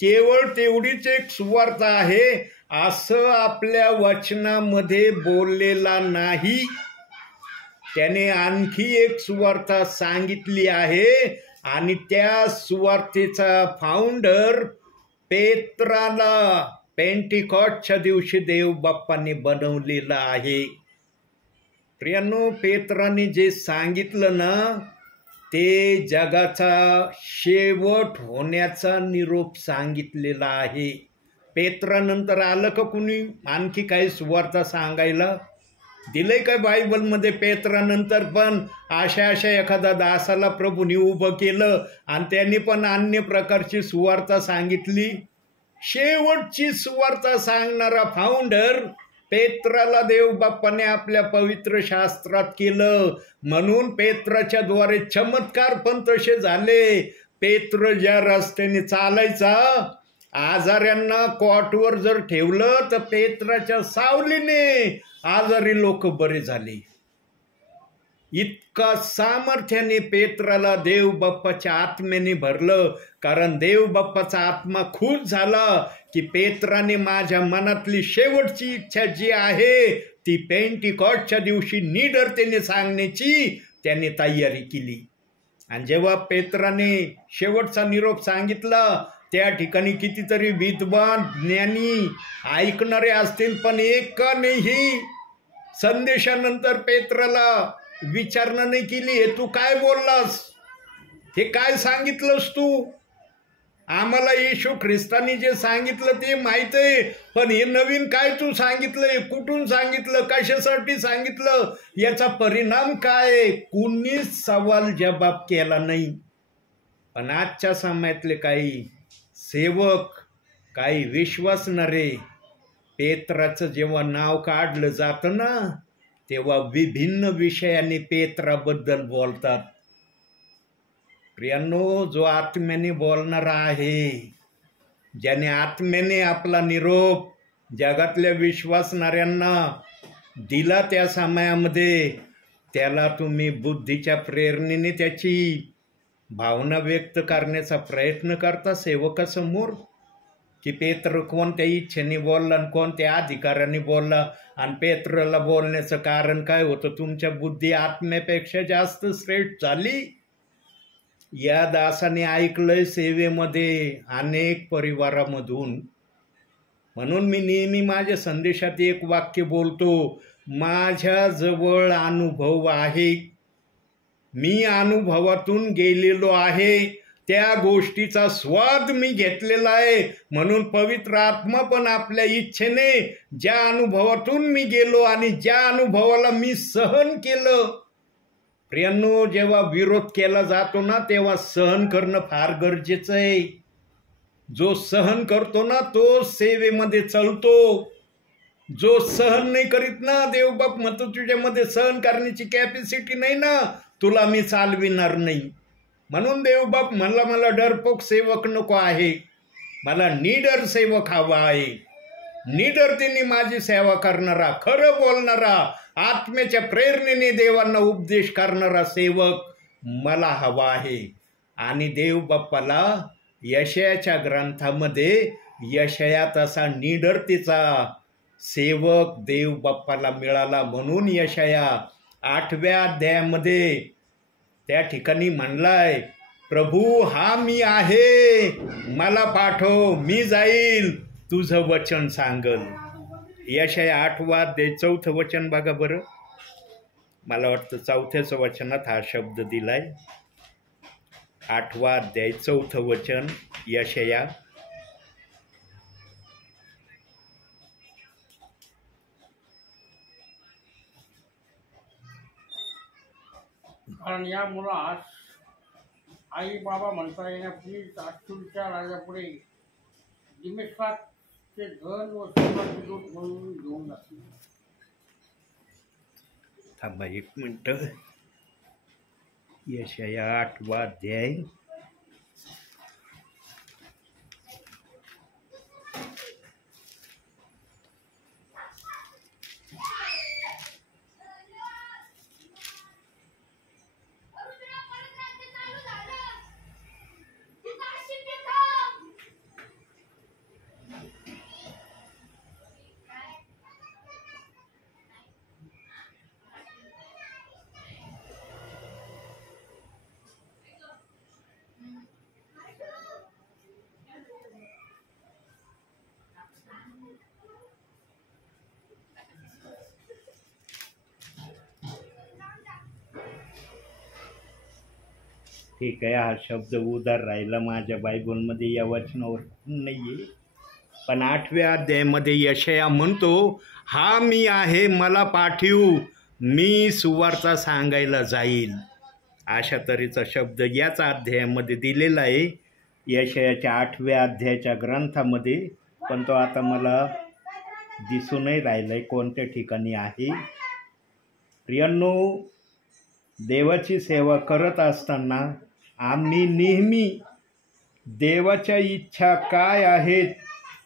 केवळ तेवढीच एक सुवार्ता आहे असं आपल्या वचनामध्ये बोललेला नाही. त्याने आणखी एक सुवार्ता सांगितली आहे आणि त्या सुवार्तेचा फाउंडर पेत्राला पेंटिकॉस्टच्या दिवशी देव बाप्पांनी बनवलेला आहे. प्रियांनो, पेत्राने जे सांगितलं ना ते जगाचा शेवट होण्याचा निरोप सांगितलेला आहे. पेत्रानंतर आलं का कुणी आणखी काही सुवार्ता सांगायला? दिलंय काय बायबलमध्ये पेत्रानंतर पण अशा एखादा दासाला प्रभूने उभं केलं आणि त्यांनी पण अन्य प्रकारची सुवार्ता सांगितली? शेवटची सुवार्ता सांगणारा फाउंडर पेत्राला देव बाप्पाने आपल्या पवित्र शास्त्रात केलं. म्हणून पेत्राच्या द्वारे चमत्कार पण तसे झाले. पेत्र ज्या रस्त्याने चालायचा, आजाऱ्यांना कॉटवर जर ठेवलं तर पेत्राच्या सावलीने आजारी लोक बरे झाले. इतका सामर्थ्याने पेत्राला देव बाप्पाच्या आत्म्याने भरलं. कारण देव बाप्पाचा आत्मा खुश झाला की पेत्राने माझ्या मनातली शेवटची इच्छा जी आहे ती पेंटिकॉस्टच्या दिवशी निडरतेने सांगण्याची त्याने तयारी केली. आणि जेव्हा पेत्राने शेवटचा निरोप सांगितला त्या ठिकाणी कितीतरी विद्वान ज्ञानी ऐकणारे असतील, पण एकानेही संदेशानंतर पेत्राला विचारणा नाही केली, हे तू काय बोललास, हे काय सांगितलंस तू? आम्हाला येशू ख्रिस्तानी जे सांगितलं ते माहित आहे, पण हे नवीन काय तू सांगितलंय, कुठून सांगितलं, कशासाठी सांगितलं, याचा परिणाम काय? कुणीच सवाल जवाब केला नाही. पण आजच्या समयातले काही सेवक, काही विश्वासणारे पेत्राचं जेव्हा नाव काढलं जातं ना तेव्हा विभिन्न विषयांनी पेत्राबद्दल बोलतात. प्रियांनो, जो आत्म्याने बोलणारा आहे, ज्याने आत्म्याने आपला निरोप जगातल्या विश्वासणाऱ्यांना दिला त्या समयामध्ये, त्याला तुम्ही बुद्धीच्या प्रेरणेने त्याची भावना व्यक्त करण्याचा प्रयत्न करता सेवकासमोर, की पेत्र कोणत्या इच्छेने बोलला आणि कोणत्या अधिकाराने बोलला, आणि पेत्रला बोलण्याचं कारण काय होतं? तुमच्या बुद्धी आत्म्यापेक्षा जास्त श्रेष्ठ झाली. या दासाने ऐकलंय सेवेमध्ये अनेक परिवारामधून. म्हणून मी नेहमी माझ्या संदेशात एक वाक्य बोलतो, माझ्या जवळ अनुभव आहे, मी अनुभवातून गेलेलो आहे, त्या गोष्टीचा स्वाद मी घेतलेला आहे. म्हणून पवित्र आत्मा पण आपल्या इच्छेने ज्या अनुभवातून मी गेलो आणि ज्या अनुभवाला मी सहन केलं. प्रियांनो, जेव्हा विरोध केला जातो ना, तेव्हा सहन करणं फार गरजेचं आहे. जो सहन करतो ना तो सेवेमध्ये चालतो. जो सहन नाही करीत ना, देवबाप म्हणतो तुझ्यामध्ये सहन करण्याची कॅपॅसिटी नाही ना, तुला मी चालविणार नाही. म्हणून देवबाप म्हणला, मला डरपोक सेवक नको आहे, मला निडर सेवक हवा आहे. निडरतेने माझी सेवा करणारा, खरं बोलणारा, आत्म्याच्या प्रेरणेने देवांना उपदेश करणारा सेवक मला हवा आहे. आणि देवबाप्पाला यशयाच्या ग्रंथामध्ये यशया तसा निडरतेचा सेवक देवबाप्पाला मिळाला. म्हणून यशया 8व्या अध्यायामध्ये त्या ठिकाणी म्हणलाय, प्रभू हा मी आहे, मला पाठव, मी जाईल, तुझं वचन सांगल. यशया 8वा अध्याय 4थं वचन बघा बरं. मला वाटतं 4थ्याच वचनात हा शब्द दिलाय. 8वा अध्याय 4थं वचन यशया. कारण या मुलास आई बाबा म्हणता येण्यापूर्वीच अश्शूरच्या राजापुढे दिमेश्काचे धन व सोन्याचे दूत म्हणून घेऊन जाते. थांबा एक मिनिट. यशया 8वा अध्याय ठीक आहे. हा शब्द उदार राहिला माझ्या बायबलमध्ये, या वचनावर नाही आहे. पण 8व्या अध्यायामध्ये यशया म्हणतो, हा मी आहे, मला पाठवू, मी सुवार्ता सांगायला जाईल. अशा तऱ्हेचा शब्द याच अध्यायामध्ये दिलेला आहे, यशयाच्या 8व्या अध्यायाच्या ग्रंथामध्ये. पण तो आता मला दिसूनही राहिला आहे कोणत्या ठिकाणी आहे. प्रियांनो, देवाची सेवा करत असताना आम्ही नेहमी देवाच्या इच्छा काय आहेत,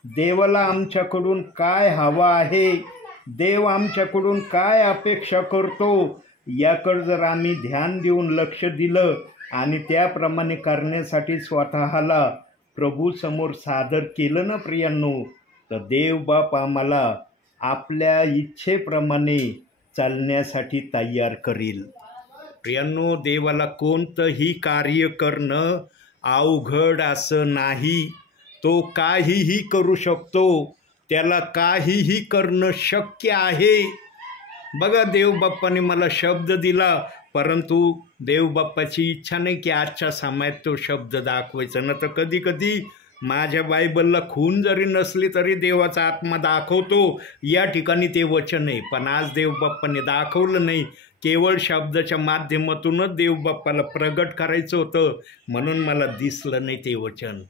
देवाला आमच्याकडून काय हवं आहे, देव आमच्याकडून काय अपेक्षा करतो, याकडे जर आम्ही ध्यान देऊन लक्ष दिलं आणि त्याप्रमाणे करण्यासाठी स्वतःला प्रभूसमोर सादर केलं ना प्रियांनो, तर देवबाप आम्हाला आपल्या इच्छेप्रमाणे चालण्यासाठी तयार करील. प्रियांनो, देवाला कोणतंही कार्य करणं अवघड असं नाही. तो काहीही करू शकतो, त्याला काहीही करणं शक्य आहे. बघा, देवबाप्पाने मला शब्द दिला, परंतु देवबाप्पाची इच्छा नाही की आजच्या समयात तो शब्द दाखवायचा. न तर कधी कधी माझ्या बायबलला खून जरी नसली तरी देवाचा आत्मा दाखवतो, या ठिकाणी ते वचन आहे. पण आज देवबाप्पाने दाखवलं नाही, केवळ शब्दाच्या माध्यमातूनच देवबाप्पाला प्रगट करायचं होतं, म्हणून मला दिसलं नाही ते वचन.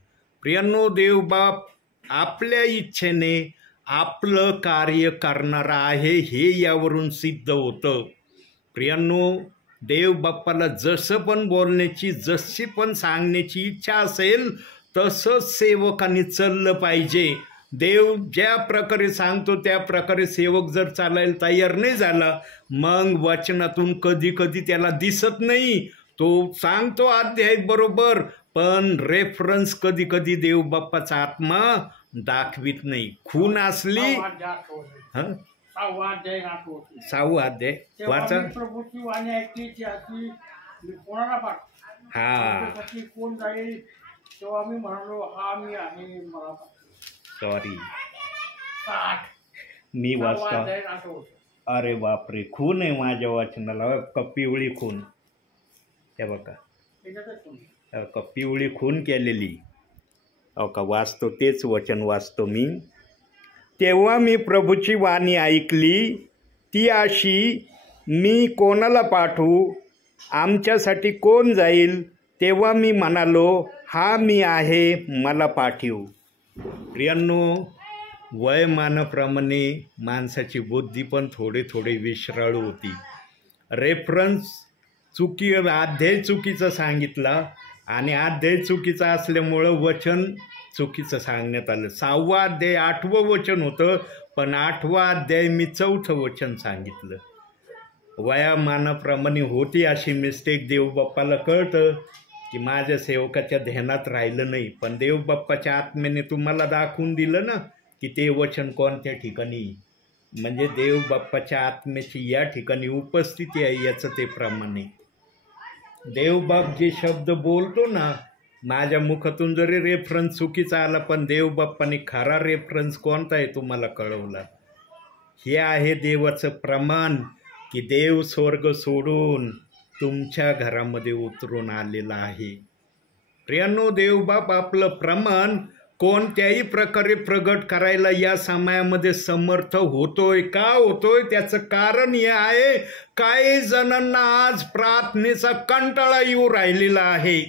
प्रियांनो, देवबाप आपल्या इच्छेने आपलं कार्य करणारा आहे हे यावरून सिद्ध होतं. प्रियांनो, देव बाप्पाला जसं पण बोलण्याची, जशी पण सांगण्याची इच्छा असेल तसंच सेवकांनी चाललं पाहिजे. देव ज्या प्रकारे सांगतो त्या प्रकारे सेवक जर चालायला तयार नाही झाला, मग वचनातून कधी कधी त्याला दिसत नाही. तो सांगतो अध्याय बरोबर, पण रेफरन्स कधी कधी देव बाप्पाचा आत्मा दाखवित नाही. खून असली हं? 6वा अध्याय वाचा. प्रभूची वाणी ऐकली ती अशी मी कोणाला पाठ हा कोण जाईल तेव्हा मी म्हणालो हा मी आहे मला सॉरी 60 मी वाचतो. आठवत. अरे बापरे, खून आहे माझ्या वाचनाला. पिवळी खून, हे बघा, पिवळी खून केलेली. हो का, वाचतो तेच वचन वाचतो मी. तेव्हा मी प्रभूची वाणी ऐकली ती अशी, मी कोणाला पाठवू, आमच्यासाठी कोण जाईल. तेव्हा मी म्हणालो हा मी आहे, मला पाठवू. प्रियांनो, वयमानाप्रमाणे माणसाची बुद्धी पण थोडे विश्राळू होती. रेफरन्स अध्याय चुकीचं सांगितला आणि अध्याय चुकीचा असल्यामुळं वचन चुकीचं सांगण्यात आलं. 6वा अध्याय 8वं वचन होतं, पण 8वा अध्याय मी 4थं वचन सांगितलं. वयामानाप्रमाणे होती अशी मिस्टेक. देवबाप्पाला कळतं की माझ्या सेवकाच्या ध्यानात राहिलं नाही, पण देवबाप्पाच्या आत्म्याने तुम्हाला दाखवून दिलं ना की ते वचन कोणत्या ठिकाणी, म्हणजे देवबाप्पाच्या आत्म्याची या ठिकाणी उपस्थिती आहे याचं ते प्रमाण आहे. देवबाप जे शब्द बोलतो ना, माझ्या मुखातून जरी रेफरन्स चुकीचा आला, पण देवबाप्पाने खरा रेफरन्स कोणता आहे तुम्हाला कळवला. हे आहे देवाचं प्रमाण की देव स्वर्ग सोडून तुमच्या घरामध्ये उतरून आलेला आहे. प्रियांनो, देवबाप आपलं प्रमाण कोणत्याही प्रकारे प्रगट करायला या समयामध्ये समर्थ होतोय. का होतोय त्याचं कारण हे आहे, काही जणांना आज प्रार्थनेचा कंटाळा येऊ राहिलेला आहे.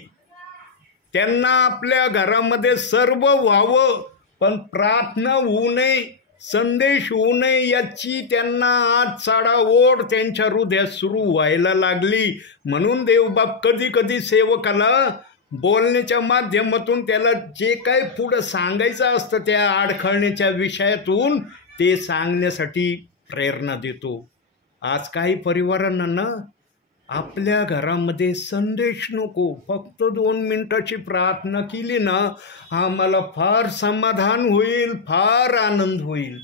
त्यांना आपल्या घरामध्ये सर्व व्हावं, पण प्रार्थना होऊ नये, संदेश होऊ नये याची त्यांना आज चढाओढ त्यांच्या हृदयात सुरू व्हायला लागली. म्हणून देवबाप कधी कधी सेवकाला बोलण्याच्या माध्यमातून त्याला जे काही पुढं सांगायचं असतं त्या अडखळण्याच्या विषयातून ते सांगण्यासाठी प्रेरणा देतो. आज काही परिवारांना ना आपल्या घरामध्ये संदेश नको, फक्त 2 मिनिटाची प्रार्थना केली ना आम्हाला फार समाधान होईल, फार आनंद होईल.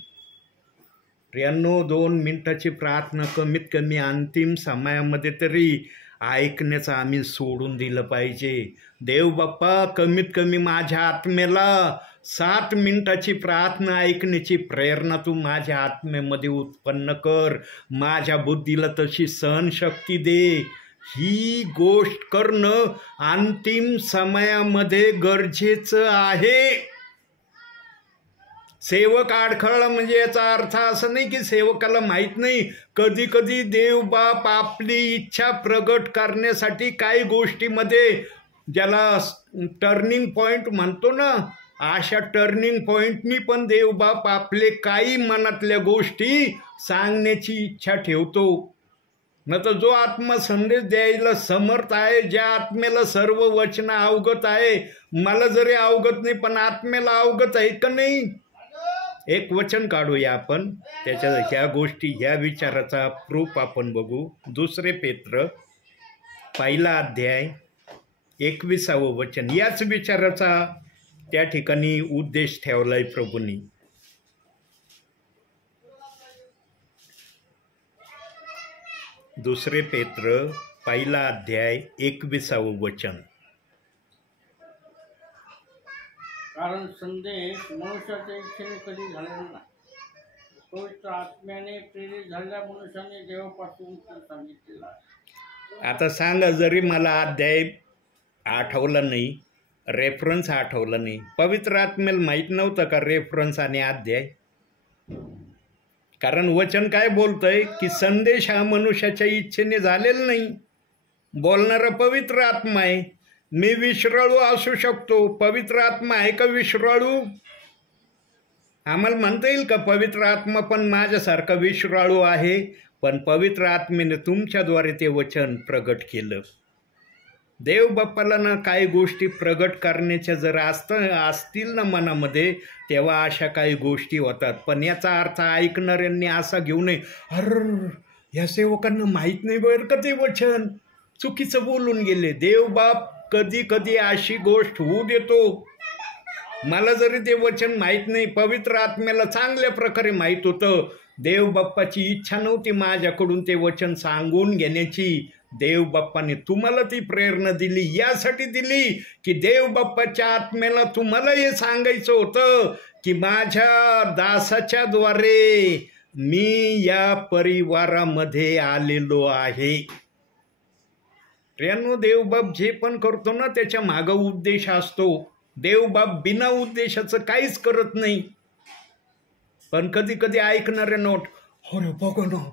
प्रियांनो, 2 मिनिटाची प्रार्थना कमीत कमी अंतिम समयामध्ये तरी ऐकण्याचं आम्ही सोडून दिलं पाहिजे. देवबाप्पा, कमीत कमी माझ्या आत्म्याला 7 मिनिटाची प्रार्थना ऐकण्याची प्रेरणा तू माझ्या आत्म्यामध्ये उत्पन्न कर. माझ्या बुद्धीला तशी सहनशक्ती दे. ही गोष्ट करणं अंतिम समयामध्ये गरजेचं आहे. सेवक अडखळला म्हणजे याचा अर्थ असा नाही की सेवकाला माहीत नाही. कधी कधी देवबाप आपली इच्छा प्रगट करण्यासाठी काही गोष्टीमध्ये, ज्याला टर्निंग पॉईंट म्हणतो ना, अशा टर्निंग पॉईंटनी पण देवबाप आपले काही मनातल्या गोष्टी सांगण्याची इच्छा ठेवतो. न तर जो आत्मा संदेश द्यायला समर्थ आहे, ज्या आत्म्याला सर्व वचनं अवगत आहे, मला जरी अवगत नाही पण आत्म्याला अवगत आहे का नाही. एक वचन काढूया आपण, त्याच्या ह्या गोष्टी, ह्या विचाराचा प्रूफ आपण बघू. 2 पेत्र 1 अध्याय 21वं वचन. याच विचाराचा त्या ठिकाणी उद्देश ठेवलाय प्रभूंनी. दुसरे पेत्र 1 अध्याय 21वं वचन. कारण संदेश मनुष्याच्या इच्छेने कधी झालेला नाही, पवित्र आत्म्याने प्रेरित झालेल्या मनुष्याने देवापासून सांगितलेला आहे. आता सांगा, जरी मला अध्याय आठवला नाही, रेफरन्स आठवला नाही, पवित्र आत्म्याला माहीत नव्हतं का रेफरन्स आणि अध्याय? कारण वचन काय बोलतंय की संदेश हा मनुष्याच्या इच्छेने झालेला नाही, बोलणारा पवित्र आत्मा आहे. मी विश्राळू असू शकतो, पवित्र आत्मा आहे का विश्राळू? आम्हाला म्हणता येईल का पवित्र आत्मा पण माझ्यासारखा विश्राळू आहे? पण पवित्र आत्मेने तुमच्याद्वारे ते वचन प्रगट केलं. देव बाप्पाला ना काही गोष्टी प्रगट करण्याच्या जर असतील ना मनामध्ये, तेव्हा अशा काही गोष्टी होतात. पण याचा अर्थ ऐकणाऱ्यांनी असा घेऊ नये, या सेवकांना माहीत नाही बरं का ते वचन, चुकीचं बोलून गेले. देव बाप कधी कधी अशी गोष्ट होऊ देतो. मला जरी ते वचन माहीत नाही, पवित्र आत्म्याला चांगल्या प्रकारे माहीत होतं. देव बाप्पाची इच्छा नव्हती माझ्याकडून ते वचन सांगून घेण्याची. देव बाप्पाने तुम्हाला ती प्रेरणा दिली, यासाठी दिली की देव बाप्पाच्या आत्म्याला तुम्हाला हे सांगायचं होतं की माझ्या दासाच्या द्वारे मी या परिवारामध्ये आलेलो आहे. प्रियांनो, देवबाप जे पण करतो ना त्याच्या मागं उद्देश असतो. देवबाप बिना उद्देशाचं काहीच करत नाही. पण कधी कधी ऐकणारे नोट, अरे बघा ना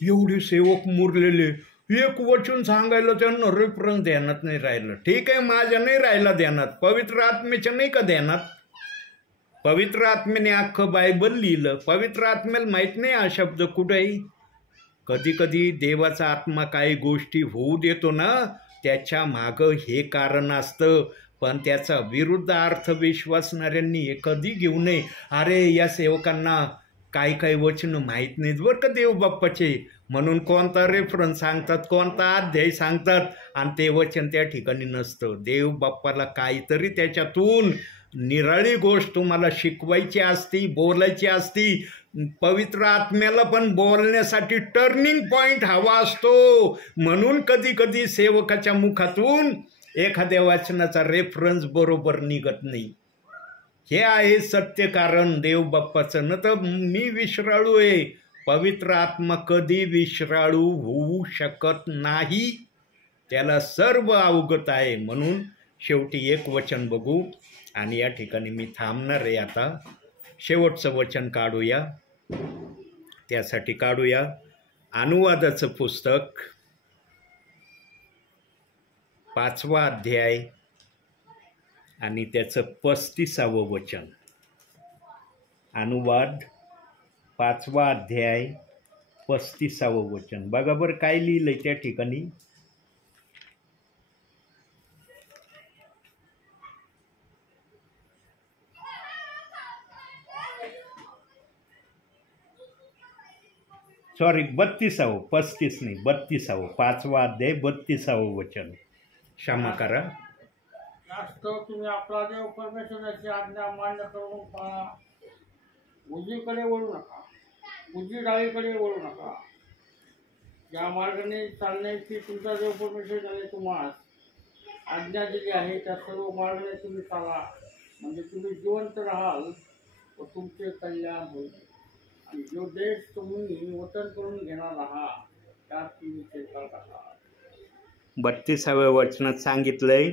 एवढे सेवक मुरलेले, एक वचन सांगायला त्यांना रेफरन्स ध्यानात नाही राहिलं. ठीक आहे, माझ्या नाही राहिला ध्यानात, पवित्र आत्म्याच्या नाही का ध्यानात? पवित्र आत्म्याने अख्खं बायबल लिहिलं. पवित्र आत्म्याला माहीत नाही हा शब्द कुठेही. कधी कधी देवाचा आत्मा काही गोष्टी होऊ देतो ना, त्याच्या मागं हे कारण असतं. पण त्याचा विरुद्ध अर्थ विश्वासणाऱ्यांनी हे कधी घेऊ नये. अरे या सेवकांना काही काही वचन माहीत नाहीत बरं का देव बाप्पाचे, म्हणून कोणता रेफरन्स सांगतात, कोणता अध्याय सांगतात आणि ते वचन त्या ठिकाणी नसतं. देव बाप्पाला काहीतरी त्याच्यातून निराळी गोष्ट तुम्हाला शिकवायची असती, बोलायची असती. पवित्र आत्म्याला पण बोलण्यासाठी टर्निंग पॉईंट हवा असतो. म्हणून कधी कधी सेवकाच्या मुखातून एखाद्या वचनाचा रेफरन्स बरोबर निघत नाही. हे आहे सत्य कारण देव बाप्पाचं. न तर मी विश्राळू आहे, पवित्र आत्मा कधी विश्राळू होऊ शकत नाही, त्याला सर्व अवगत आहे. म्हणून शेवटी एक वचन बघू आणि या ठिकाणी मी थांबणार आहे. आता शेवटचं वचन काढूया. त्यासाठी काढूया अनुवादाचं पुस्तक 5वा अध्याय आणि त्याचं 35वं वचन. अनुवाद 5वा अध्याय 35वं वचन. बघा बरं काय लिहिलंय त्या ठिकाणी. सॉरी 32वं, 35 नाही 32वं, 5वा अध्याय 32वं वचन. क्षमा करा. जास्त तुम्ही आपला देव परमेश्वराची आज्ञा मान्य करून पाळा. उजवीकडे वळू नका, उजवी डावीकडे वळू नका. ज्या मार्गाने चालण्याची तुमचा देव परमेश्वराने तुम्हाला आज्ञा दिली आहे त्या सर्व मार्गाने तुम्ही चाला. म्हणजे तुम्ही जिवंत राहाल व तुमचे कल्याण होईल. आणि जो देश तुम्ही वतन करून घेणार आहात त्यात तुम्ही शेतात आहात. 32व्या वचनात सांगितलंय,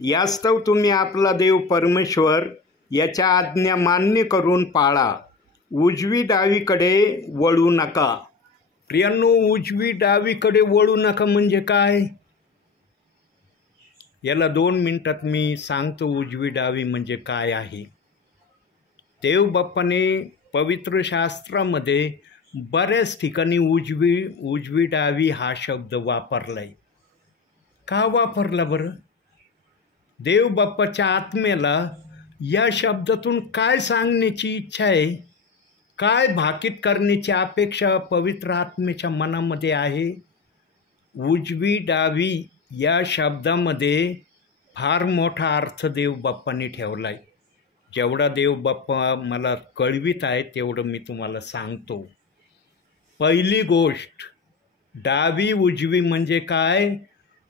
यास्तव तुम्ही आपला देव परमेश्वर याच्या आज्ञा मान्य करून पाळा. उजवी डावीकडे वळू नका. प्रियांनो, उजवी डावीकडे वळू नका म्हणजे काय? याला 2 मिनिटात मी सांगतो उजवी डावी म्हणजे काय आहे. देव बाप्पाने पवित्र शास्त्रामध्ये बऱ्याच ठिकाणी उजवी डावी हा शब्द वापरलाय. का वापरला बरं? देव बाप्पाच्या आत्म्याला या शब्दातून काय सांगण्याची इच्छा आहे, काय भाकीत करण्याची अपेक्षा पवित्र आत्म्याच्या मनामध्ये आहे? उजवी डावी या शब्दामध्ये फार मोठा अर्थ देव बाप्पाने ठेवला आहे. जेवढा देव बाप्पा मला कळवित आहे तेवढं मी तुम्हाला सांगतो. पहिली गोष्ट, डावी उजवी म्हणजे काय?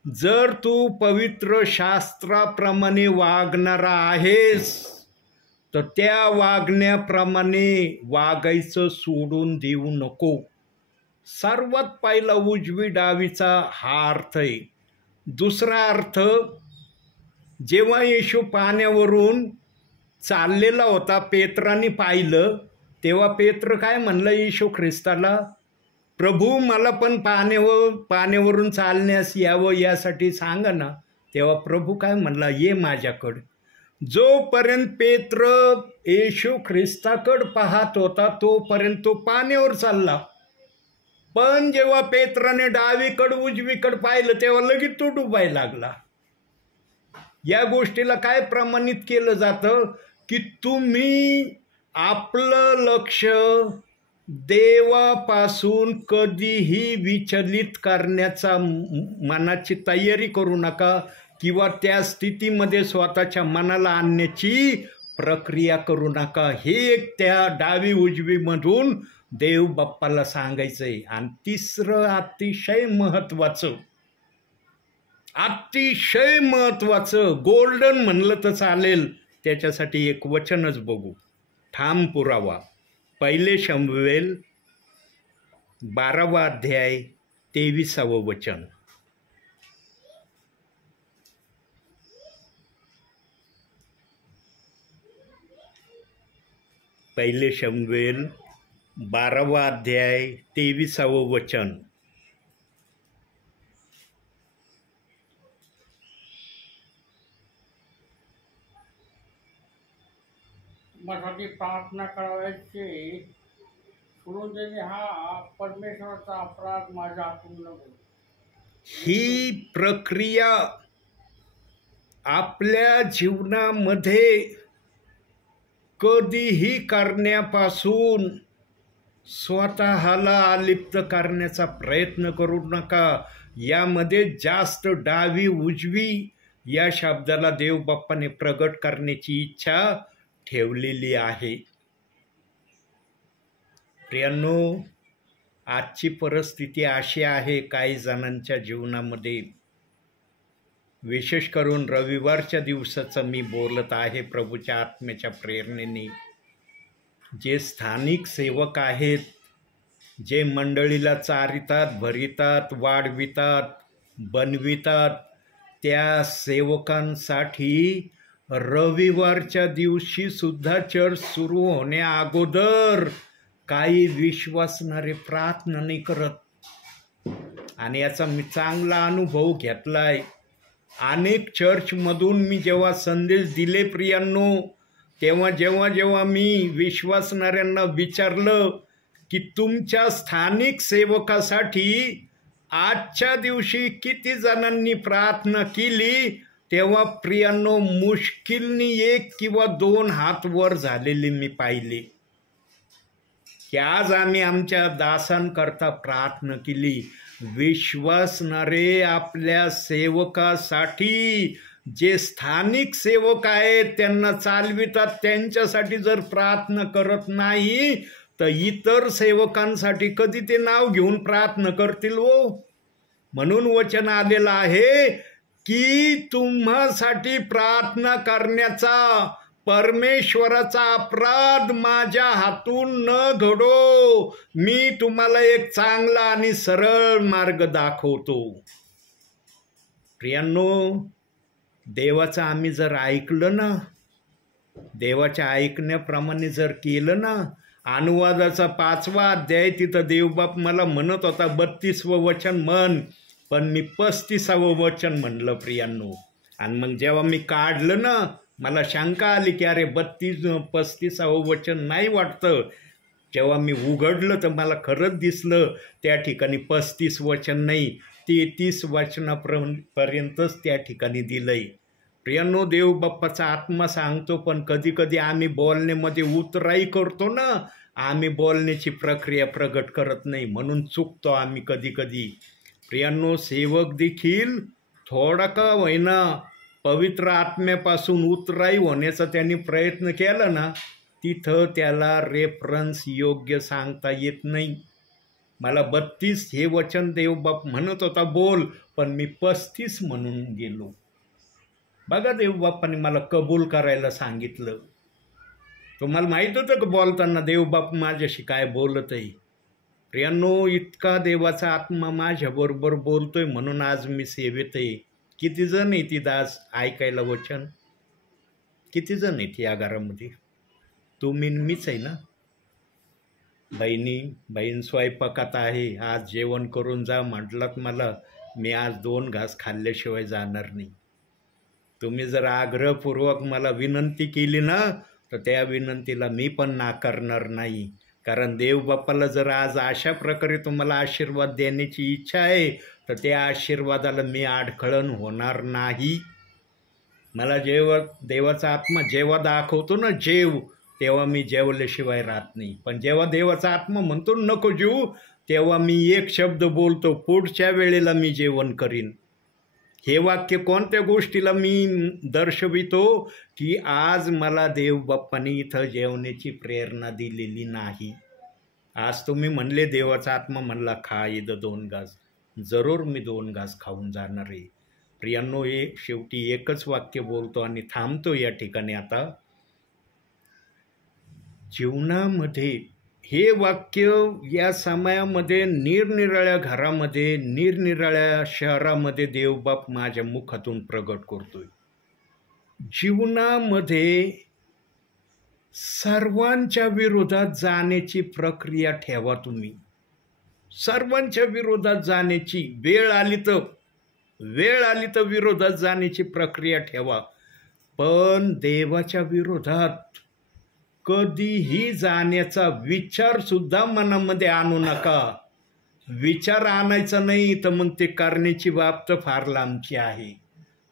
जर तू पवित्र शास्त्राप्रमाणे वागणारा आहेस तर त्या वागण्याप्रमाणे वागायचं सोडून देऊ नको. सर्वात पहिला उजवी डावीचा हा अर्थ आहे. दुसरा अर्थ, जेव्हा येशू पाण्यावरून चाललेला होता, पेत्राने पाहिलं, तेव्हा पेत्र काय म्हणलं येशू ख्रिस्ताला, प्रभू मला पण पाण्यावरून चालण्यास यावं यासाठी सांगा ना. तेव्हा प्रभू काय म्हणला, ये माझ्याकडं. जोपर्यंत पेत्र येशू ख्रिस्ताकडे पाहत होता तोपर्यंत तो पाण्यावर चालला, पण जेव्हा पेत्राने डावीकडे उजवीकडे पाहिलं तेव्हा लगेच तो डुबायला लागला. या गोष्टीला काय प्रमाणित केलं जातं की तुम्ही आपलं लक्ष देवापासून कधीही विचलित करण्याचा मनाची तयारी करू नका किंवा त्या स्थितीमध्ये स्वतःच्या मनाला आणण्याची प्रक्रिया करू नका. हे एक त्या डावी उजवीमधून देव बाप्पाला सांगायचं आहे. आणि तिसरं अतिशय महत्त्वाचं गोल्डन म्हणलं तर चालेल, त्याच्यासाठी एक वचनच बघू, ठाम पुरावा. 1 शमूएल 12 अध्याय 23 वचन. 1 शमूएल 12 अध्याय 23 वचन. माझ्यासाठी प्रार्थना करावयाची सोडून देणे हा परमेश्वराचा अपराध माझ्या हातून न होईल. ही प्रक्रिया आपल्या जीवनामध्ये कधीही करण्यापासून स्वतःला अलिप्त करण्याचा प्रयत्न करू नका. यामध्ये जास्त डावी उजवी या शब्दाला देवबाप्पाने प्रगट करण्याची इच्छा ठेवलेली आहे. प्रियांनो, आजची परिस्थिती अशी आहे काही जणांच्या जीवनामध्ये, विशेष करून रविवारच्या दिवसाचं मी बोलत आहे प्रभूच्या आत्म्याच्या प्रेरणेने. जे स्थानिक सेवक आहेत, जे मंडळीला चारितात, भरितात, वाढवितात, बनवितात, त्या सेवकांसाठी रविवारच्या दिवशी सुद्धा चर्च सुरू होण्या अगोदर काही विश्वासणारे प्रार्थना नाही करत. आणि याचा मी चांगला अनुभव घेतलाय. अनेक चर्चमधून मी जेव्हा संदेश दिले प्रियांनो, तेव्हा जेव्हा मी विश्वासणाऱ्यांना विचारलं की तुमच्या स्थानिक सेवकासाठी आजच्या दिवशी किती जणांनी प्रार्थना केली, तेव्हा प्रियांनो मुश्किलनी 1 किंवा 2 हात वर झालेले मी पाहिले की आज आम्ही आमच्या दासांकरता प्रार्थना केली. विश्वासणारे आपल्या सेवकासाठी, जे स्थानिक सेवक आहेत त्यांना चालवितात, त्यांच्यासाठी जर प्रार्थना करत नाही तर इतर सेवकांसाठी कधी ते नाव घेऊन प्रार्थना करतील हो. म्हणून वचन आलेलं आहे की तुम्हासाठी प्रार्थना करण्याचा परमेश्वराचा अपराध माझ्या हातून न घडो. मी तुम्हाला एक चांगला आणि सरळ मार्ग दाखवतो. प्रियांनो, देवाचं आम्ही जर ऐकलं ना, देवाच्या ऐकण्याप्रमाणे जर केलं ना, अनुवादाचा 5वा अध्याय तिथं देवबाप मला म्हणत होता 32वं वचन म्हण, पण मी 35वं वचन म्हणलं प्रियांनो. आणि मग जेव्हा मी काढलं ना, मला शंका आली की अरे 35वं वचन नाही वाटतं. जेव्हा मी उघडलं तर मला खरंच दिसलं त्या ठिकाणी 35 वचन नाही, 33 वचनापर्यंतच त्या ठिकाणी दिलंय. प्रियांनो, देवबाप्पाचा आत्मा सांगतो, पण कधी कधी आम्ही बोलण्यामध्ये उतराई करतो ना, आम्ही बोलण्याची प्रक्रिया प्रगट करत नाही, म्हणून चुकतो आम्ही कधी कधी. प्रियांनो, सेवक देखील थोडा का होईना पवित्र आत्म्यापासून उतराई होण्याचा त्यांनी प्रयत्न केला ना, तिथं त्याला रेफरन्स योग्य सांगता येत नाही. मला 32 हे वचन देवबाप म्हणत होता बोल, पण मी 35 म्हणून गेलो. बघा, देवबाप्पाने मला कबूल करायला सांगितलं. तुम्हाला माहीत होतं का बोलताना देवबाप माझ्याशी काय बोलत आहे? प्रियांनो, इतका देवाचा आत्मा माझ्याबरोबर बोलतोय म्हणून आज मी सेवेत आहे. किती जण आहे ती दास ऐकायला वचन? किती जण आहेत या घरामध्ये? तुम्ही मीच आहे ना. बहीण स्वयंपाकात आहे, आज जेवण करून जा म्हटलात मला, मी आज 2 घास खाल्ल्याशिवाय जाणार नाही. तुम्ही जर आग्रहपूर्वक मला विनंती केली ना, तर त्या विनंतीला मी पण नाकारणार नाही. कारण देवबापाला जर आज अशा प्रकारे तुम्हाला आशीर्वाद देण्याची इच्छा आहे, तर त्या आशीर्वादाला मी अडखळण होणार नाही. मला देवाचा आत्मा जेव्हा दाखवतो ना जेव, तेव्हा मी जेवल्याशिवाय राहत नाही. पण जेव्हा देवाचा आत्मा म्हणतो नको जेवू, तेव्हा मी एक शब्द बोलतो, पुढच्या वेळेला मी जेवण करीन. हे वाक्य कोणत्या गोष्टीला मी दर्शवितो, की आज मला देवबाप्पाने इथं जेवण्याची प्रेरणा दिलेली नाही. आज तुम्ही म्हणले, देवाचा आत्मा म्हणला खा इथं 2 घास, जरूर मी 2 घास खाऊन जाणार आहे. प्रियांनो, हे शेवटी एकच वाक्य बोलतो आणि थांबतो या ठिकाणी. आता जीवनामध्ये हे वाक्य या समयामध्ये निरनिराळ्या घरामध्ये, निरनिराळ्या शहरामध्ये देवबाप माझ्या मुखातून प्रगट करतोय. जीवनामध्ये सर्वांच्या विरोधात जाण्याची प्रक्रिया ठेवा. तुम्ही सर्वांच्या विरोधात जाण्याची वेळ आली तर विरोधात जाण्याची प्रक्रिया ठेवा. पण देवाच्या विरोधात कधीही जाण्याचा विचार सुद्धा मनामध्ये आणू नका. विचार आणायचा नाही तर मग ते करण्याची बाब तर फार लांबची आहे.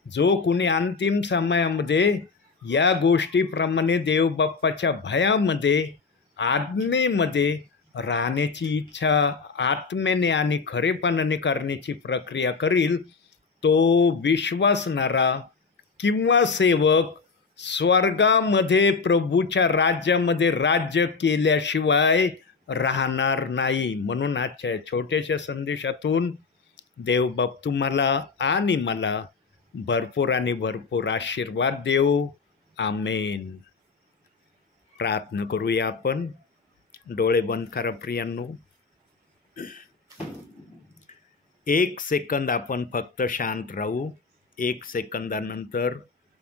जो कुणी अंतिम समयामध्ये या गोष्टीप्रमाणे देवबाप्पाच्या भयामध्ये, आज्ञेमध्ये राहण्याची इच्छा आत्म्याने आणि खरेपणाने करण्याची प्रक्रिया करील, तो विश्वासणारा किंवा सेवक स्वर्गामध्ये प्रभूच्या राज्यामध्ये राज्य केल्याशिवाय राहणार नाही. म्हणून आजच्या छोट्याशा संदेशातून देवबाप तुम्हाला आणि मला भरपूर आणि भरपूर आशीर्वाद देव. आमेन. प्रार्थना करूया आपण. डोळे बंद करा प्रियांनो. 1 सेकंद आपण फक्त शांत राहू. 1 सेकंदानंतर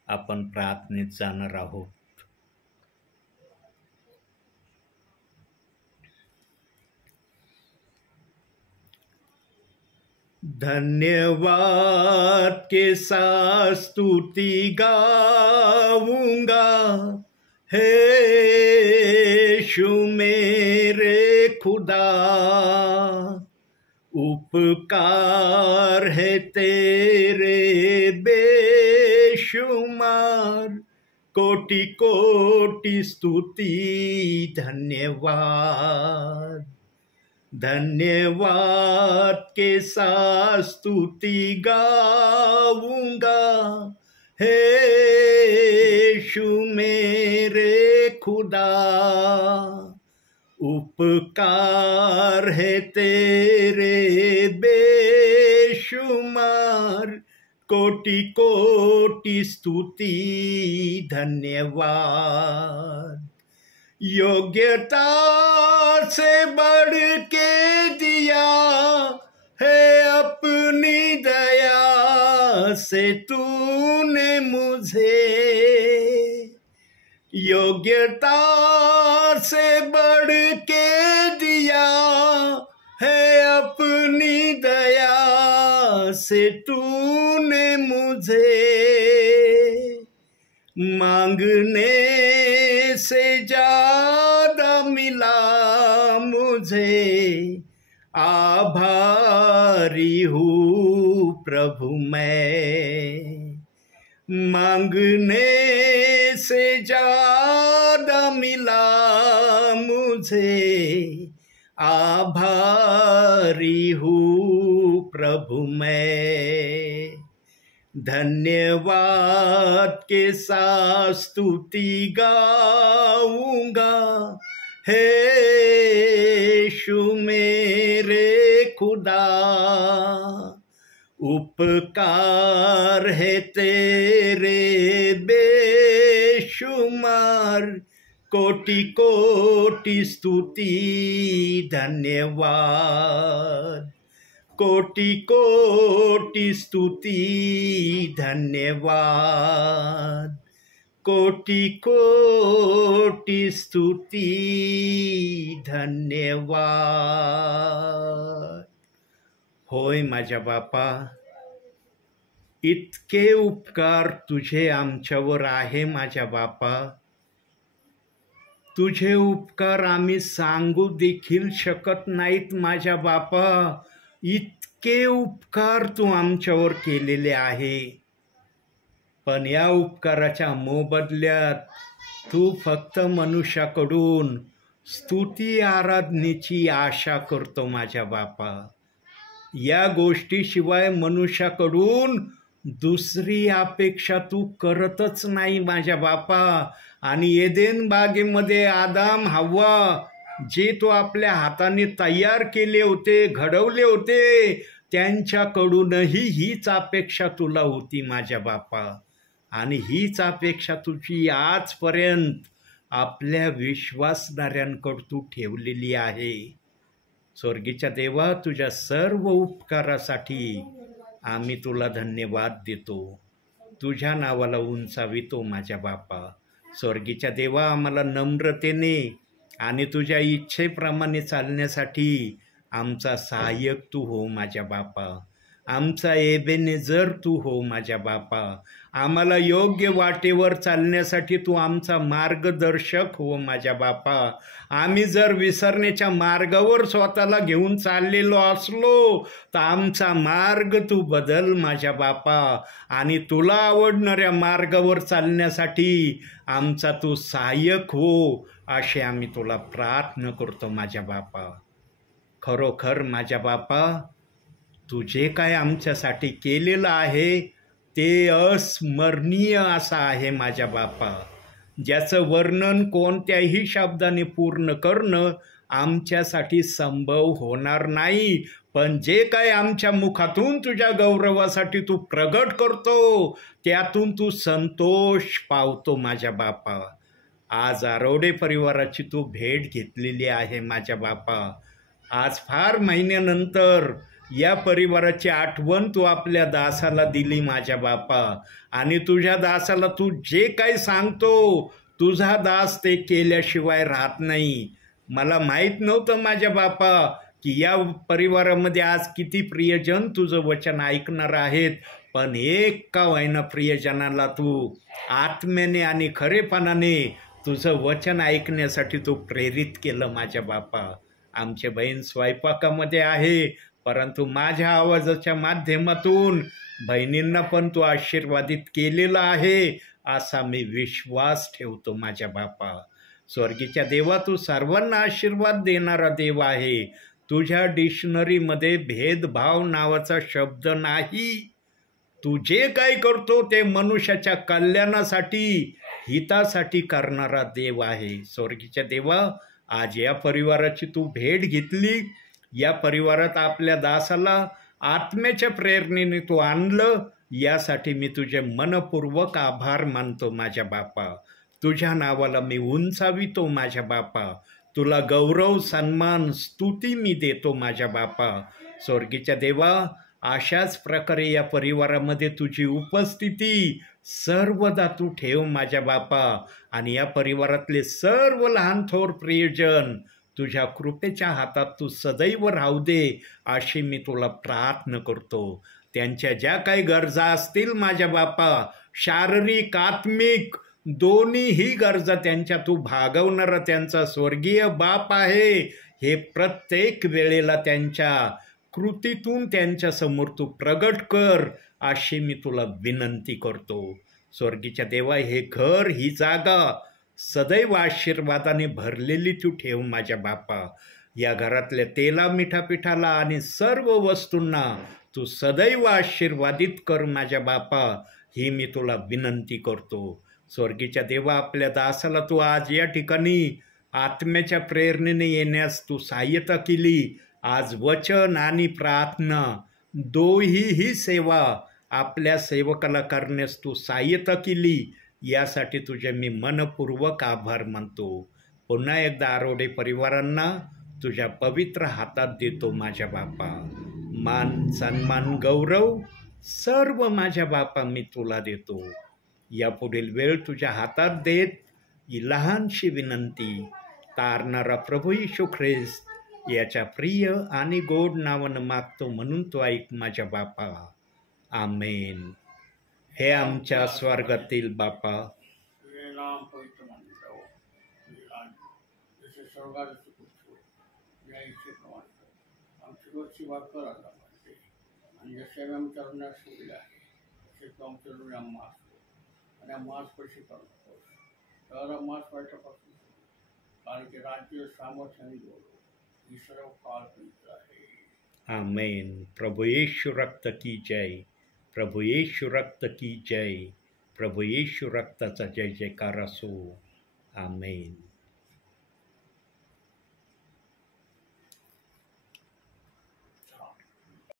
आपण प्रार्थनेत जाणार आहोत. धन्यवाद के साथ स्तुति गाऊंगा, हे यीशु मेरे खुदा, उपकार है तेरे बेशुमार, कोटि कोटि स्तुति धन्यवाद. धन्यवाद के साथ स्तुति गाऊंगा, हे यीशु मेरे खुदा, उपकार है तेरे बेशुमार, कोटि कोटि स्तुति धन्यवाद. योग्यता से बढ़ के दिया है अपनी दया से तूने मुझे, योग्यता से बढ़ के दिया है अपनी दया से तूने मुझे, मांगने से ज्यादा मिला मुझे, आभारी हूँ प्रभु मैं. मांगने से ज्यादा मिला मुझे, आभारी हूँ प्रभु मैं. धन्यवाद के साथ स्तुति गाऊंगा, हे यीशु मेरे खुदा, उपकार है तेरे बेशुमार, कोटि कोटि स्तुति धन्यवाद. कोटि कोटि स्तुति धन्यवाद. कोटि कोटि स्तुति धन्यवाद. होय माझ्या बापा, इतके उपकार तुझे आमच्यावर आहे माझ्या बापा. तुझे उपकार आम्ही सांगू देखील शकत नाहीत माझ्या बापा. इतके उपकार तू आमच्यावर केलेले आहे. पण या उपकाराच्या मोबदल्यात तू फक्त मनुष्याकडून स्तुती आराधनेची आशा करतो माझ्या बापा. या गोष्टीशिवाय मनुष्याकडून दुसरी अपेक्षा तू करतच नाही माझ्या बापा. आणि एदेन बागेमध्ये आदाम हव्वा जे तू आपल्या हाताने तयार केले होते, घडवले होते, त्यांच्याकडूनही हीच अपेक्षा तुला होती माझ्या बापा. आणि हीच अपेक्षा तुझी आजपर्यंत आपल्या विश्वासणाऱ्यांकडे तू ठेवलेली आहे. स्वर्गीच्या देवा, तुझ्या सर्व उपकारासाठी आम्ही तुला धन्यवाद देतो. तुझ्या नावाला उंचावितो माझ्या बापा. स्वर्गीच्या देवा, आम्हाला नम्रतेने आणि तुझ्या इच्छेप्रमाणे चालण्यासाठी आमचा सहाय्यक तू हो माझ्या बापा. आमचा एबेनेझर तू हो माझ्या बापा. आम्हाला योग्य वाटेवर चालण्यासाठी तू आमचा मार्गदर्शक हो माझ्या बापा. आम्ही जर विसरण्याच्या मार्गावर स्वतःला घेऊन चाललेलो असलो तर आमचा मार्ग तू बदल माझ्या बापा. आणि तुला आवडणाऱ्या मार्गावर चालण्यासाठी आमचा तू सहाय्यक हो, असे आम्ही तुला प्रार्थना करतो माझ्या बापा. खरोखर माझ्या बापा, तू जे काय आमच्यासाठी केलेलं आहे ते अस्मरणीय असं आहे माझ्या बापा, ज्याचं वर्णन कोणत्याही शब्दाने पूर्ण करणं आमच्यासाठी संभव होणार नाही. पण जे काय आमच्या मुखातून तुझ्या गौरवासाठी तू प्रगट करतो त्यातून तू संतोष पावतो माझ्या बापा. आज आरोडे परिवाराची तू भेट घेतलेली आहे माझ्या बापा. आज फार महिन्यानंतर या परिवाराची आठवण तू आपल्या दासाला दिली माझ्या बापा. आणि तुझ्या दासाला तू जे काही सांगतो तुझा दास ते केल्याशिवाय राहत नाही. मला माहीत नव्हतं माझ्या बापा की या परिवारामध्ये आज किती प्रियजन तुझं वचन ऐकणार आहेत. पण एक का होईना प्रियजनाला तू आत्म्याने आणि खरेपणाने तुझं वचन ऐकण्यासाठी तू प्रेरित केलं माझ्या बापा. आमचे बहीण स्वयंपाकामध्ये आहे, परंतु माझ्या आवाजाच्या माध्यमातून बहिणींना पण तू आशीर्वादित केलेला आहे असा मी विश्वास ठेवतो माझ्या बापा. स्वर्गीच्या देवा, तू सर्वांना आशीर्वाद देणारा देव आहे. तुझ्या डिक्शनरीमध्ये भेदभाव नावाचा शब्द नाही. तू जे काय करतो ते मनुष्याच्या कल्याणासाठी, हितासाठी करणारा देव आहे. स्वर्गीच्या देवा, आज या परिवाराची तू भेट घेतली. या परिवारात आपल्या दासाला आत्म्याच्या प्रेरणेने तू आणलं, यासाठी मी तुझे मनपूर्वक आभार मानतो माझ्या बापा. तुझ्या नावाला मी उंचावितो माझ्या बापा. तुला गौरव, सन्मान, स्तुती मी देतो माझ्या बापा. स्वर्गीच्या देवा, अशाच प्रकारे या परिवारामध्ये तुझी उपस्थिती सर्वदा तू ठेव माझ्या बापा. आणि या परिवारातले सर्व लहान थोर प्रियजन तुझ्या कृपेच्या हातात तू सदैव राहू दे अशी मी तुला प्रार्थना करतो. त्यांच्या ज्या काही गरजा असतील माझ्या बापा, शारीरिक आत्मिक दोन्हीही गरजा त्यांच्या तू भागवणारा त्यांचा स्वर्गीय बाप आहे. हे प्रत्येक वेळेला त्यांच्या कृतीतून त्यांच्यासमोर तू प्रगट कर अशी मी तुला विनंती करतो. स्वर्गीच्या देवा, हे घर, ही जागा सदैव आशीर्वादाने भरलेली तू ठेव माझ्या बापा. या घरातल्या तेला, मिठा, पिठाला आणि सर्व वस्तूंना तू सदैव आशीर्वादित कर माझ्या बापा, ही मी तुला विनंती करतो. स्वर्गीच्या देवा, आपल्या दासाला तू आज या ठिकाणी आत्म्याच्या प्रेरणेने येण्यास तू सहाय्यता केली. आज वचन आणि प्रार्थना दोहीही सेवा आपल्या सेवकाला करण्यास तू सहाय्यता केली. यासाठी तुझे मी मनपूर्वक आभार मानतो. पुन्हा एकदा आरोडे परिवारांना तुझ्या पवित्र हातात देतो माझ्या बापा. मान, सन्मान, गौरव सर्व माझ्या बापा मी तुला देतो. यापुढील वेळ तुझ्या हातात देत ही लहानशी विनंती तारणारा प्रभू येशू ख्रिस्त याच्या प्रिय आणि गोड नावानं मागतो, म्हणून तो ऐक माझ्या बापा. आमेन. हे आमच्या स्वर्गातील बापा, तुझे नाम पवित्र मानले जाओ, तुझे राज्य जसे स्वर्गात असे पृथ्वीवर या इच्छेप्रमाणे कर. आमची रोजची भाकर आता मानते आणि जसे आम्ही आमच्या ऋणास सोडले आहे तसे तू आमचे ऋण आम्हाला असतो आणि आम्हाला पैसे करू नकोस तर आम्हाला वाईटापासून सोड. कारण की राज्य सामर्थ्य आणि गौरव ही सर्व काळ पवित्र आहे. आमेन. प्रभु यीशु रक्त की जय, प्रभु यीशु रक्त की जय, प्रभु यीशु रक्ताचा जय जयकार असो. आमेन.